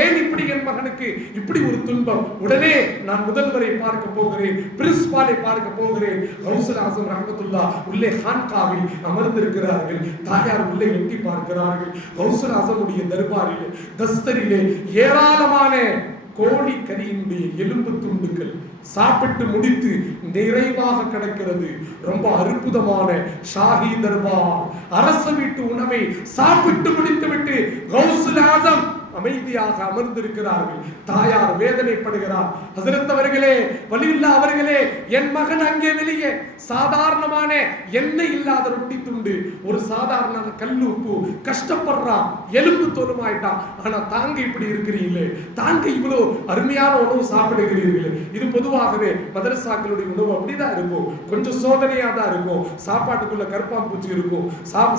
ஏன் இப்படி என் மகனுக்கு இப்படி ஒரு துன்பம்? உடனே நான் முதல்வரை பார்க்க போகிறேன், பிரின்சிபாலை பார்க்க போகிறேன். கௌசுல் ஆஸம் ரஹ்மத்துல்லாஹ் உள்ளே ஹான்காவில் அமர்ந்திருக்கிறார்கள். தாயார் உள்ளே எட்டி பார்க்கிறார்கள். கௌசுல் ஆஸமுடைய தர்பாரிலே தஸ்தரிலே ஏராளமான கோழி கறியினுடைய எலும்பு துண்டுகள் சாப்பிட்டு முடித்து நிறைவாக கிடக்கிறது. ரொம்ப அற்புதமான ஷாஹி தர்பார் அரச வீட்டு உணவை சாப்பிட்டு முடித்துவிட்டு கௌசுல் ஆஸம் அமைதியாக அமர்ந்திருக்கிறார்கள். தாயார் வேதனைப்படுகிறார். ஹஸரத் அவர்களே, வலியுல்லாஹ் அவர்களே, என் மகன் அங்கே வெளியே சாதாரணமான எண்ணெய் இல்லாத ரொட்டி துண்டு, ஒரு சாதாரண கல்லு உப்பு, கஷ்டப்படுறான், எலும்பு தோலுமாயிட்டான். ஆனா தாங்க இப்படி இருக்கிறீங்களே, தாங்க இவ்வளவு அருமையான உணவு சாப்பிடுகிறீர்களே. இது பொதுவாகவே மதரசாக்களுடைய உணவு அப்படிதான் இருக்கும். கொஞ்சம் சோதனையா தான் இருக்கும். சாப்பாட்டுக்குள்ள கற்பாம்பூச்சி இருக்கும்,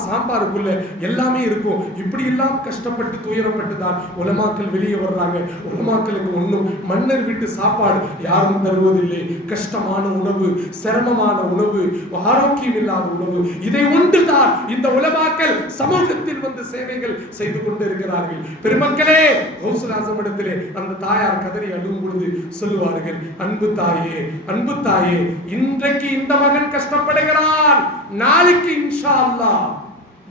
சாம்பாருக்குள்ள எல்லாமே இருக்கும். இப்படி எல்லாம் கஷ்டப்பட்டு துயரப்பட்டு தான் உலமாக்கள் வெளியே வர்றாங்க. உலமாக்களுக்கு ஒண்ணும் மன்னர் வீட்டு சாப்பாடு யாரும் தருவதில்லை. கஷ்டமான உணவு, சிரமமான உணவு, ஆரோக்கியம் இல்லாத உணவு, இதை ஒன்றுதான் இந்த உலமாக்கள் சமூகத்தில் வந்து சேவைகள் செய்து கொண்டிருக்கிறார்கள். பெருமக்களே, கௌசுல் ஆஸம் இடத்திலே அந்த தாயார் கதறி அழும் பொழுது சொல்லுவார்கள், அன்பு தாயே, அன்பு தாயே, இன்றைக்கு இந்த மகன் கஷ்டப்படுகிறான், நாளைக்கு இன்ஷா அல்லாஹ்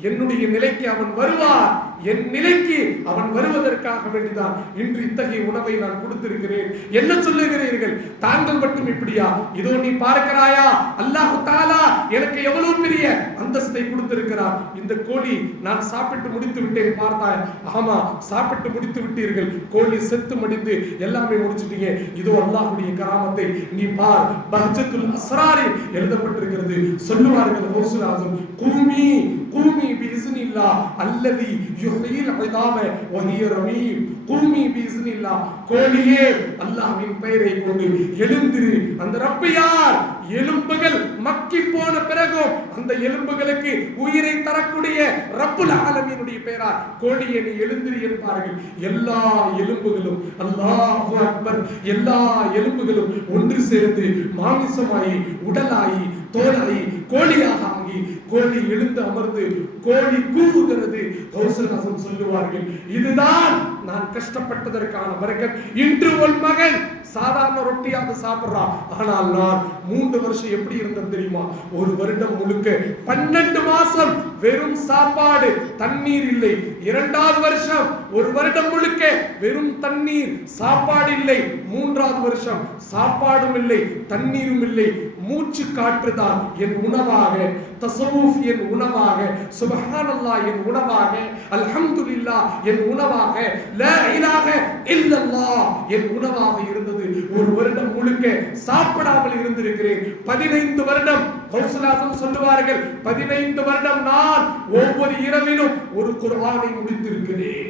என்னுடைய நிலைக்கு அவன் வருவார். என் நிலைக்கு அவன் வருவதற்காக வேண்டிதான் இன்று இத்தகைய உணவை நான் கொடுத்திருக்கிறேன். என்ன சொல்லுகிறீர்கள்? தாங்கள் மட்டும் இப்படியா? இதோ நீ பார்க்கிறாயா, அல்லாஹ் தஆலா எனக்கு எவ்வளவு பெரிய அந்தஸ்தை கொடுத்திருக்கிறார். இந்த கோழி நான் சாப்பிட்டு முடித்து விட்டேன். பார்த்தாய்? ஆமா, சாப்பிட்டு முடித்து விட்டீர்கள். கோழி செத்து மடிந்து எல்லாமே முடிச்சிட்டீங்க. இதோ அல்லாஹ்வுடைய கராமத்தை நீ பார். பஹ்ஜத்துல் அஸ்ராரில் எழுதப்பட்டிருக்கிறது. சொல்லுவார்கள் கௌசுல் ஆஸம், கூமி கூமி பிஇஸ்னில்லாஹ் அல்லதி யுஹ்யில் இதாம வஹிய ரமீம். கூமி பிஇஸ்னில்லாஹ், கோழியே அல்லாஹ்வின் பெயரை கொண்டு எழுந்திரு. அந்த ரப்பு யார்? எலும்புகள் மக்கி போன பிறகும் அந்த எலும்புகளுக்கு உயிரை தரக்கூடிய ரப்புல் ஆலமீனுடைய பெயரால் கோழியை நீ எழுந்திரு என்பார்கள். எல்லா எலும்புகளும், அல்லாஹு அக்பர், எல்லா எலும்புகளும் ஒன்று சேர்ந்து மாமிசமாயி, உடலாயி, தோலாயி, கோழியாக ஆகி, கோழி எழுந்து அமர்ந்து கோழி கூவுகிறது. கௌசுல் ஆஸம் சொல்லுவார்கள், இதுதான் நான் கஷ்டப்பட்டதற்கான பரக்கத். இன்று உன் மகன் சாதாரண ரொட்டியாக சாப்பிடுறான். ஆனால் நான் 3 வருஷம் எப்படி இருந்தேன் தெரியுமா? ஒரு வருடம் முழுக்க 12 மாசம் வெறும் சாப்பாடு, தண்ணீர் இல்லை. 2வது வருஷம் ஒரு வருடம் முழுக்க வெறும் தண்ணீர், சாப்பாடு இல்லை. 3வது வருஷம் சாப்பாடும் இல்லை, தண்ணீரும் இல்லை. மூச்சு காற்றுதான் என் உணவாக, தஸவ்வுஃப் என் உணவாக, சுப்ஹானல்லாஹ் என் உணவாக, அல்ஹம்துலில்லாஹ் என் உணவாக, லா இலாஹ இல்லல்லாஹ் என் உணவாக இருந்தது. ஒரு வருடம் முழுக்க சாப்பிடாமல் இருந்திருக்கிறேன். 15 வருடம் கௌசுல் ஆஸம் சொல்லுவார்கள், 15 வருடம் நான் ஒவ்வொரு இரவிலும் ஒரு குர்ஆனை முடித்திருக்கிறேன்.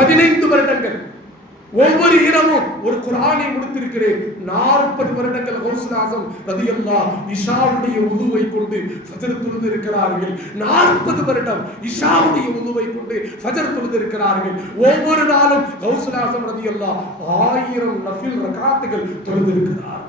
15 வருடங்கள் ஒவ்வொரு இரவும் ஒரு குர்ஆனை முடித்திருக்கிறேன். 40 வருடங்கள் கௌசுல் ஆஸம் ரலியல்லாஹு இஷாவுடைய உதுவை கொண்டு ஃபஜ்ர் தொழுது இருக்கிறார்கள். 40 வருடம் இஷாவுடைய உதுவை கொண்டு ஃபஜ்ர் தொழுது இருக்கிறார்கள். ஒவ்வொரு நாளும் கௌசுல் ஆஸம் ரலியல்லாஹு 1000 நஃபில் ரகாத்துகள் தொழுது இருக்கிறார்கள்.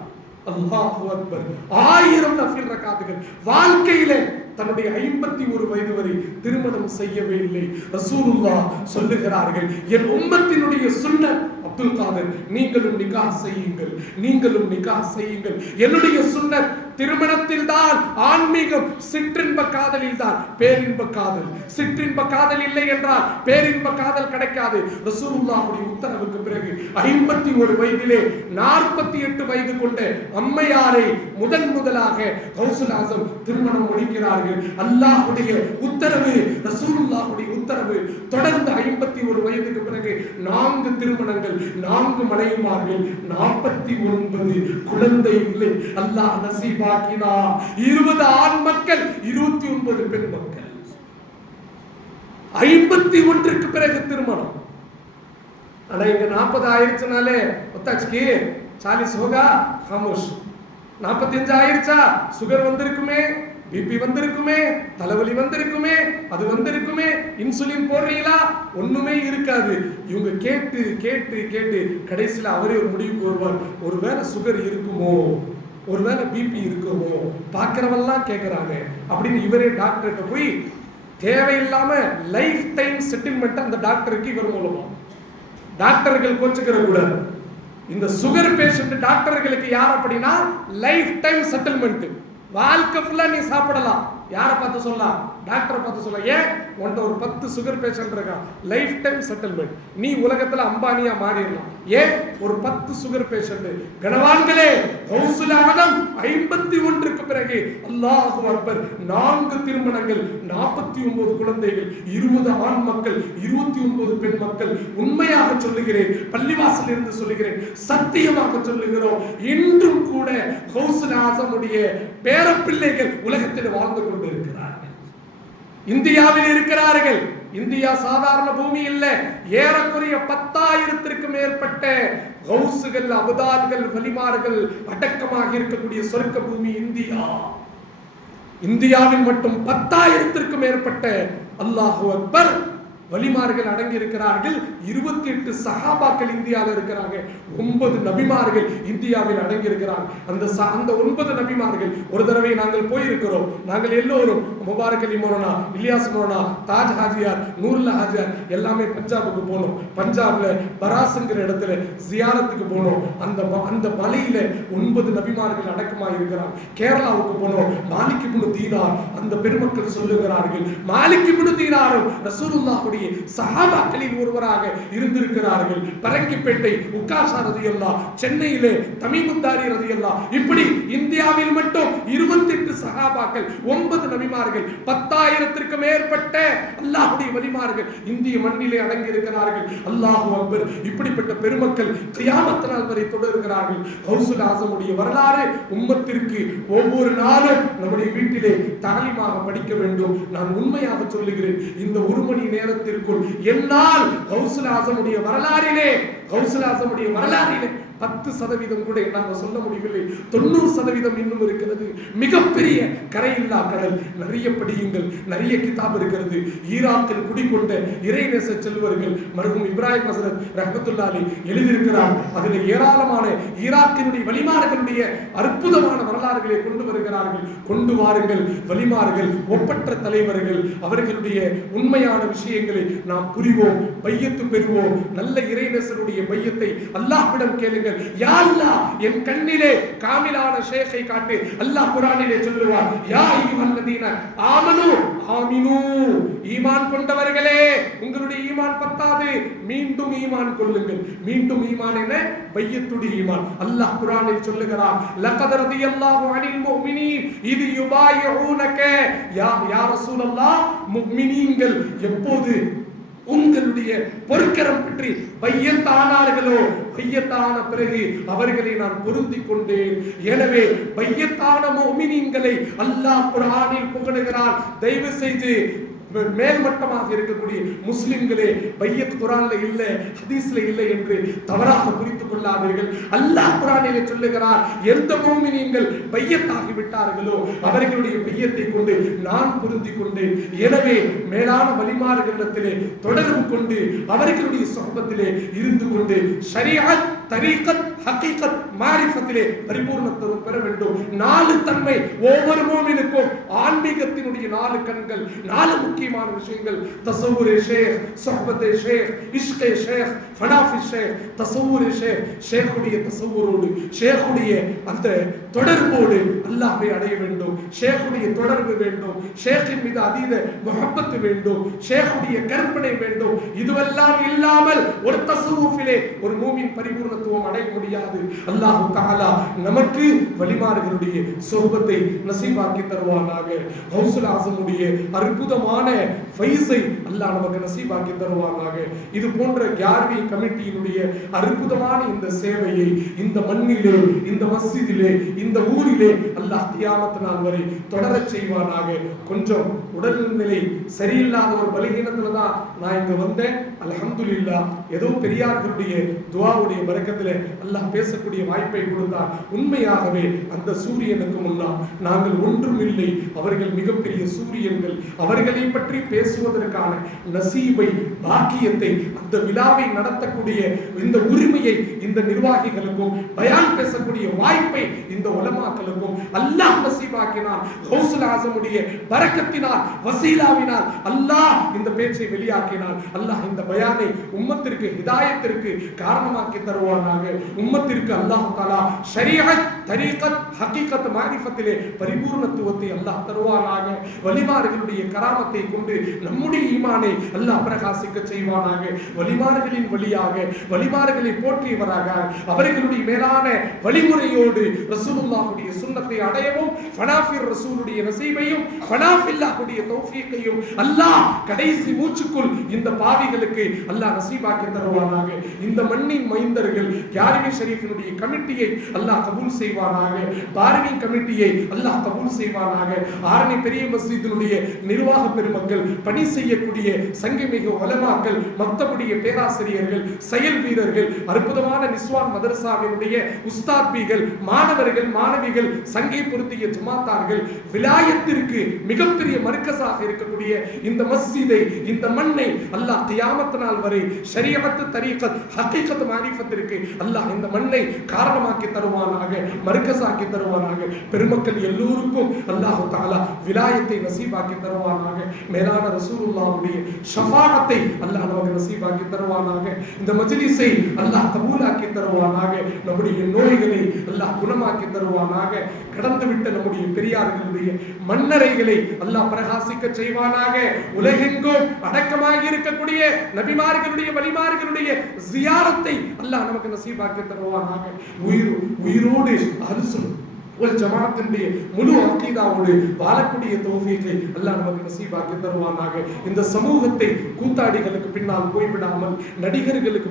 அல்லாஹு அக்பர். 1000 நஃபில் ரகாத்துகள். வாழ்க்கையிலே தன்னுடைய 51 வயது வரை திருமணம் செய்யவே இல்லை. ரசூலுல்லாஹ் சொல்லுகிறார்கள், என் உம்மத்தினுடைய சுன்னத் அப்துல் காதர், நீங்களும் நிக்காஹ் செய்யுங்கள், நீங்களும் நிக்காஹ் செய்யுங்கள். என்னுடைய சுன்னத் திருமணத்தில் தான் ஆன்மீகம், சிற்றின்ப காதலில் தான் பேரின்ப காதல். சிற்றின்ப காதல் இல்லை என்றால் பேரின்ப காதல் கிடைக்காது. ரசூலுல்லாஹுடைய உத்தரவுக்கு பிறகு 51 வயதிலே 48 வயது கொண்ட அம்மையாரை முதலாக கௌசுல் ஆஸம் திருமணம் முடிக்கிறார்கள். அல்லாஹ்வுடைய உத்தரவு, ரசூலுல்லாஹுடைய உத்தரவு. தொடர்ந்து 51 வயதுக்கு பிறகு 4 திருமணங்கள், 4 மனைவிமார்கள், 49 குழந்தை இல்லை. அல்லாஹ் நசீபாக்கினார். 20 ஆண் மக்கள், 29 பெண் மக்கள். 51க்கு பிறகு திருமணம். ஆனா இங்க 40 ஆயிருச்சுனாலே ஒத்தாச்சுக்கு 40 होगा खामोश. 45 ஆயிருச்சா சுகர் வந்திருக்குமே, பிபி வந்திருக்குமே, தலைவலி வந்திருக்குமே, அது வந்திருக்குமே, இன்சுலின் போடுறீங்களா, ஒண்ணுமே இருக்காது. இவங்க கேட்டு கேட்டு கேட்டு கடைசியில் அவரே ஒரு முடிவுக்கு வருவார். ஒருவேளை சுகர் இருக்குமோ, ஒருவேளை பிபி இருக்குமோ, பார்க்கிறவெல்லாம் கேட்கிறாங்க அப்படின்னு இவரே டாக்டர்கிட்ட போய் தேவையில்லாம லைஃப் டைம் செட்டில்மெண்ட் அந்த டாக்டருக்கு இவர் மூலமா. டாக்டர்கள் கோச்சுக்கிற கூட இந்த சுகர் பேஷண்ட் டாக்டர்களுக்கு யார் அப்படின்னா லைஃப் டைம் செட்டில்மெண்ட். வாழ்க்கை ஃபுல்லா நீ சாப்பிடலாம். யாரை பார்த்து சொல்லலாம்? டாக்டரை பார்த்து சொல்லலாம். ஏன்? உன்கிட்ட ஒரு 10 சுகர் பேஷண்ட் இருக்கான், லைஃப் டைம் செட்டில்மெண்ட். நீ உலகத்துல அம்பானியா மாறிடலாம். ஏன்? ஒரு 10 சுகர் பேஷண்ட். கனவான்களே, கௌசுல் ஆஸம் 51க்கு பிறகு அல்லாஹு அக்பர் 4 திருமணங்கள், 49 குழந்தைகள், 20 ஆண் மக்கள், 29 பெண் மக்கள். உண்மையாக சொல்லுகிறேன், பள்ளிவாசல் இருந்து சொல்லுகிறேன், சத்தியமாக சொல்லுகிறோம், இன்றும் கூட கௌசுல் ஆஸமுடைய பேரப்பிள்ளைகள் உலகத்தில் வாழ்ந்து கொண்டிருக்கிறார்கள். இந்தியாவில் இருக்கிறார்கள். இந்தியா சாதாரண பூமி இல்ல. ஏறக்குறைய 10,000த்திற்கும் மேற்பட்ட கௌசுகள், அபதால்கள், வலிமார்கள் அடக்கமாக இருக்கக்கூடிய சொர்க்க பூமி இந்தியா. இந்தியாவில் மட்டும் 10,000த்திற்கும் மேற்பட்ட அல்லாஹு அக்பர் வலிமார்கள் அடங்கி இருக்கிறார்கள். 28 சஹாபாக்கள் இந்தியாவில் இருக்கிறாங்க. 9 நபிமார்கள் இந்தியாவில் அடங்கி இருக்கிறாங்க. அந்த 9 நபிமார்கள் ஒரு தடவை நாங்கள் போயிருக்கிறோம். நாங்கள் எல்லோரும் முபாரக் அலி மௌலானா, இலியாஸ் மௌலானா, தாஜ் ஹாஜியார், நூருல்லா ஹாஜியார் எல்லாமே பஞ்சாபுக்கு போனோம். பஞ்சாப்ல பராஸ்ங்கிற இடத்துல ஜியாரத்துக்கு போனோம். அந்த மலையில 9 நபிமார்கள் அடக்கமாக இருக்கிறார். கேரளாவுக்கு போனோம். மாலிக் இப்னு தீனார், அந்த பெருமக்கள் சொல்லுகிறார்கள், மாலிக் இப்னு தீனாரும் ரசூலுல்லாஹுடைய சஹாபாக்களில் ஒருவராக இருந்திருக்கிறார்கள். பரங்கிப்பேட்டை உக்காஷா ரலியல்லாஹு, சென்னையிலே தமீமுத்தாரி ரலியல்லாஹு, இப்படி இந்தியாவில் மட்டும் 28 சஹாபாக்கள், 9 நபிமார்கள், 10,000த்திற்கு மேற்பட்ட அல்லாஹ்வுடைய வலிமார்கள் இந்திய மண்ணிலே அடங்கி இருக்கிறார்கள். அல்லாஹு அக்பர். இப்படிப்பட்ட பெருமக்கள் கியாமத் நாள் வரை தொடர்கிறார்கள். கௌசுல் ஆஸமுடைய வரலாறு உம்மத்திற்கு ஒவ்வொரு நாளும் நம்முடைய வீட்டிலே தாலிமாக படிக்க வேண்டும். நான் உண்மையாக சொல்லுகிறேன், இந்த 1 மணி நேரத்தில் என்னால் கௌசுல் ஆஸமுடைய வரலாறிலே 10% கூட என்னால சொல்ல முடியவில்லை. 90% இன்னும் இருக்கிறது. மிகப்பெரிய கரையில்லா கடல். நிறைய படியுங்கள், நிறைய கிதாப் இருக்கிறது. ஈராக்கில் குடிக்கொண்ட இறைநேச செல்வர்கள் மர்ஹூம் இப்ராஹிம் ஹஸரத் ரஹ்மத்துல்லாஹி அலைஹி எழுதியிருக்கிறார். அதில் ஏராளமான ஈராக்கினுடைய வலிமார்களுடைய அற்புதமான வரலாறுகளை கொண்டு வருகிறார்கள். கொண்டு வாருங்கள். வலிமார்கள், ஒப்பற்ற தலைவர்கள், அவர்களுடைய உண்மையான விஷயங்களை நாம் புரிவோம், பையத்து பெறுவோம். நல்ல இறைநேசருடைய பையத்தை அல்லாஹ்விடம் கேளுங்கள். யா அல்லாஹ், என் கண்ணிலே காமிலான ஷேഖை காட்டு. அல்லாஹ் குர்ஆனிலே சொல்லுவார், யா அய்யுஹல்லதீன ஆமனூ ஆமினூ, ஈமான் கொண்டவர்களே, உங்களுடைய ஈமான் பத்தாது, மீண்டும் ஈமான் கொள்ளுங்கள். மீண்டும் ஈமான் என்ன? பையத்துடைய ஈமான். அல்லாஹ் குர்ஆனில் சொல்லுகிறார், லகத் ரதியல்லாஹு அனில் முஃமினீன் இத் யுபாயிஊனக. யா ரசூலல்லாஹ், முஃமினீன்கள் எப்போது உங்களுடைய பொற்கரம் பற்றி பையத்தானார்களோ, பையத்தான பிறகு அவர்களை நான் பொருந்திக் கொண்டேன். எனவே பையத்தான முஃமினீன்களை அல்லாஹ் குர்ஆனில் புகழுகிறார். தயவு செய்து மேல்மட்டமாக இருக்கக்கூடிய முஸ்லிம்களே, பையத் குர்ஆன்ல இல்ல, ஹதீஸ்ல இல்லை என்று தவறாக புரிந்து கொள்ளாதீர்கள். அல்லாஹ் குர்ஆனிலே சொல்லுகிறார், எந்த முஃமினீன்கள் பையத்தாகி விட்டார்களோ அவர்களுடைய பையத்தை கொண்டு நான் பொருந்திக் கொண்டேன். எனவே மேலான வலிமார்களிடத்திலே தொடர்பு கொண்டு அவர்களுடைய சொஹபத்திலே இருந்து கொண்டு ஷரீஅத், தரீகத், ஹகீகத், மாரிஃபத்திலே பரிபூர்ணத்துவம் பெற வேண்டும். 4 தன்மை ஒவ்வொரு முஃமினுக்கும். ஆன்மீகத்தினுடைய 4 கண்கள், 4 முக்கியமான விஷயங்கள். தஸவ்வூர் ஷேக், சொஹபத் ஷேக், இஷ்க் ஷேக், ஃபனாஃபி ஷேக். தஸவ்வூர் ஷேக், ஷேக்குடைய தஸவ்வூரோடு, ஷேக்குடைய அந்த தொடர்போடு அல்லாஹ்வை அடைய வேண்டும். ஷேக்குடைய தொடர்பு வேண்டும், ஷேக்கின் மீது அதீத முஹப்பத் வேண்டும், ஷேக்குடைய கற்பனை வேண்டும். இதுவெல்லாம் இல்லாமல் ஒரு தஸவ்வூஃபிலே ஒரு மூமின் பரிபூர்ணத்துவம் அடைய முடியாது. அல்லாஹ் தஆலா நமக்கு வலிமார்களுடைய சொஹபத்தை நசீபாக்கி தருவானாக. கௌசுல் ஆஸமுடைய அற்புதமான ஃபைஸை அல்லாஹ் நமக்கு நசீபாக்கி தருவானாக. இது போன்ற கியார்வி கமிட்டியினுடைய அற்புதமான இந்த சேவையை இந்த மண்ணிலே, இந்த மஸ்ஜிதிலே, இந்த ஊரிலே அல்லாஹ் கியாமத் நாள் வரை தொடரச் செய்வானாக. கொஞ்சம் உடல்நிலை சரியில்லாத ஒரு பலகீனத்துல தான் நான் இங்க வந்தேன். அல்ஹம்துலில்லாஹ், ஏதோ பெரியார்களுடைய துஆவுடைய பரக்கத்திலே அல்லாஹ் பேசக்கூடிய வாய்ப்பை கொடுத்தார். உண்மையாகவே அந்த சூரியனுக்கு முன்னால் நாங்கள் ஒன்றும் இல்லை. அவர்கள் மிகப்பெரிய சூரியன்கள். அவர்களை பற்றி பேசுவதற்கான நசீபை, பாக்கியத்தை, அந்த விழாவை நடத்தக்கூடிய இந்த உரிமையை இந்த நிர்வாகிகளுக்கும், பயான் பேசக்கூடிய வாய்ப்பை இந்த உலமாக்களுக்கும் அல்லாஹ் நசீபாக்கினார். கௌசுல் ஆஸமுடைய பரக்கத்தினால், வசீலாவினால் அல்லாஹ் இந்த பேச்சை வெளியாக்கினார். அல்லாஹ் இந்த பயானை உம்மத்திற்கு ஹிதாயத்திற்கு காரணமாக்கி தருவானாக. உம்மத்திற்கு அல்லாஹ் தஆலா ஷரீஅத், தரீகத், ஹகீகத், மாரிஃபத்திலே பரிபூர்ணத்துவத்தை அல்லாஹ் தருவானாக. வலிமார்களுடைய கராமத்தை கொண்டு நம்முடைய ஈமானை அல்லாஹ் பிரகாசிக்க செய்வானாக. வலிமார்களின் வழியாக வலிமார்களை போற்றியவராக அவர்களுடைய மேலான வழிமுறையோடு ரசூலுல்லாஹுடைய சுன்னத்தை அடையவும், ஃபனாஃபிர் ரசூலுடைய நசீபையும், ஃபனாஃபில்லாஹுடைய தௌஃபீக்கையும் அல்லாஹ் கடைசி மூச்சுக்குள் இந்த பாவிகளுக்கு அல்லாஹ் நசீபாக்கி தருவானாக. இந்த மண்ணின் மைந்தர்கள் கியாரிவி ஷரீஃபினுடைய கமிட்டியை அல்லாஹ் கபூல் செய்வானாக. பார்வி கமிட்டியை அல்லாஹ் கபூல் செய்வானாக. ஆரணி பெரிய மஸ்ஜிதினுடைய நிர்வாக பெருமக்கள், பணி செய்யக்கூடிய சங்கமிகு உலமாக்கள், மக்தபுடைய பேராசிரியர்கள், செயல் வீரர்கள், அற்புதமான நிஸ்வான் மதரசாவினுடைய உஸ்தாத்பீகள், மாணவர்கள், மாணவிகள், சங்கை பொருத்திய ஜமாத்தார்கள், விலாயத்திற்கு மிகப்பெரிய மர்கஸாக இருக்கக்கூடிய இந்த மஸ்ஜிதை, இந்த மண்ணை அல்லாஹ் கியாமத் நாள் வரை ஷரீஅத், தரீகத், ஹகீகத், மாரிஃபத்திற்கு அல்லாஹ் இந்த மண்ணை காரணமாக்கி தருவானாக, மர்கஸாக்கி தருவானாக. பெருமக்கள் எல்லோருக்கும் அல்லாஹ் தஆலா விலாயத்தை நசீபாக்கி தருவானாக. மேலான ரசூலுல்லாஹுடைய ஷஃபாஅத்தை அல்லாஹ் நமக்கு நசீபாக்கி தருவானாக. இந்த மஜ்லிஸை அல்லாஹ் கபூலாக்கி தருவானாக. நம்முடைய நோய்களை அல்லாஹ் குணமாக்கி தருவானாக. கடந்துவிட்ட நம்முடைய பெரியார்களுடைய மன்னரைகளை அல்லாஹ் பிரகாசிக்க செய்வானாக. உலகெங்கும் அடக்கமாகி இருக்கக்கூடிய நபிமார்களுடைய வலிமார்களுடைய ஜியாரத்தை அல்லாஹ் நமக்கு நசீபாக்கி தருவானாக. உயிரோடு அஹ்லுசுன்னah வல் ஜமாஅத்தினுடைய முழு அகீதாவோடு வாழக்கூடிய தௌஃபீகை அல்லாஹ் நமக்கு நசீபாக்கி தருவானாக. இந்த சமூகத்தை கூத்தாடிகளுக்கு பின்னால் போய்விடாமல், நடிகர்களுக்கு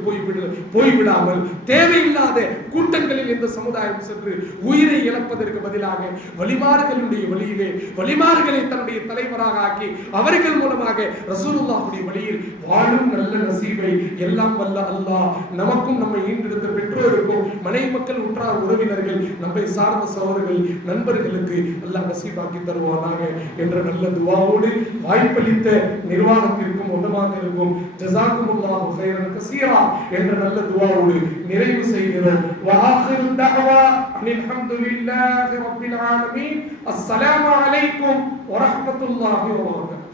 போய்விடாமல், தேவையில்லாத கூட்டங்களில் இந்த சமுதாயம் சென்று உயிரை இழப்பதற்கு பதிலாக வலிமார்களுடைய வழியிலே வலிமார்களை தன்னுடைய தலைவராக ஆக்கி அவர்கள் மூலமாக ரசூலுல்லாஹுடைய வழியில் வாழும் நல்ல நசீபை எல்லாம் வல்ல அல்லாஹ் நமக்கும், நம்மை ஈண்டெடுத்த பெற்றோருக்கும், மனைவி மக்கள், உற்றார் உறவினர்கள், நம்மை சார்ந்த சகோதரர்கள், நண்பர்களுக்கு அல்லாஹ் நசீபாக்கி தருவானாக என்ற நல்ல துஆவோடு வாய்ப்பளித்த நிர்வாகத்திற்கும் உலமாக்களுக்கும் ஜஸாக்குமுல்லாஹு கைரன் கஸீரா என்ற நல்ல துஆவோடு நிறைவு செய்கிறோம். வஆகிரு தஅவா அல்ஹம்துலில்லாஹி ரப்பில் ஆலமீன். அஸ்ஸலாமு அலைக்கும் வரஹ்மத்துல்லாஹி வபரகாத்துஹு.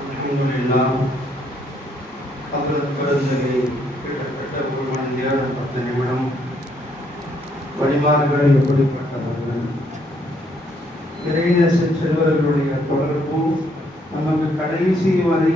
அல்ஹம்துலில்லாஹ். ஹஜ்ரத் பெருந்தகை கிட்டத்தட்ட 10 நிமிடம் வழிமாறுகள் எப்படிப்பட்டவர்கள், இறைநேச செல்வர்களுடைய தொடர்பு நமக்கு கடைசி வரை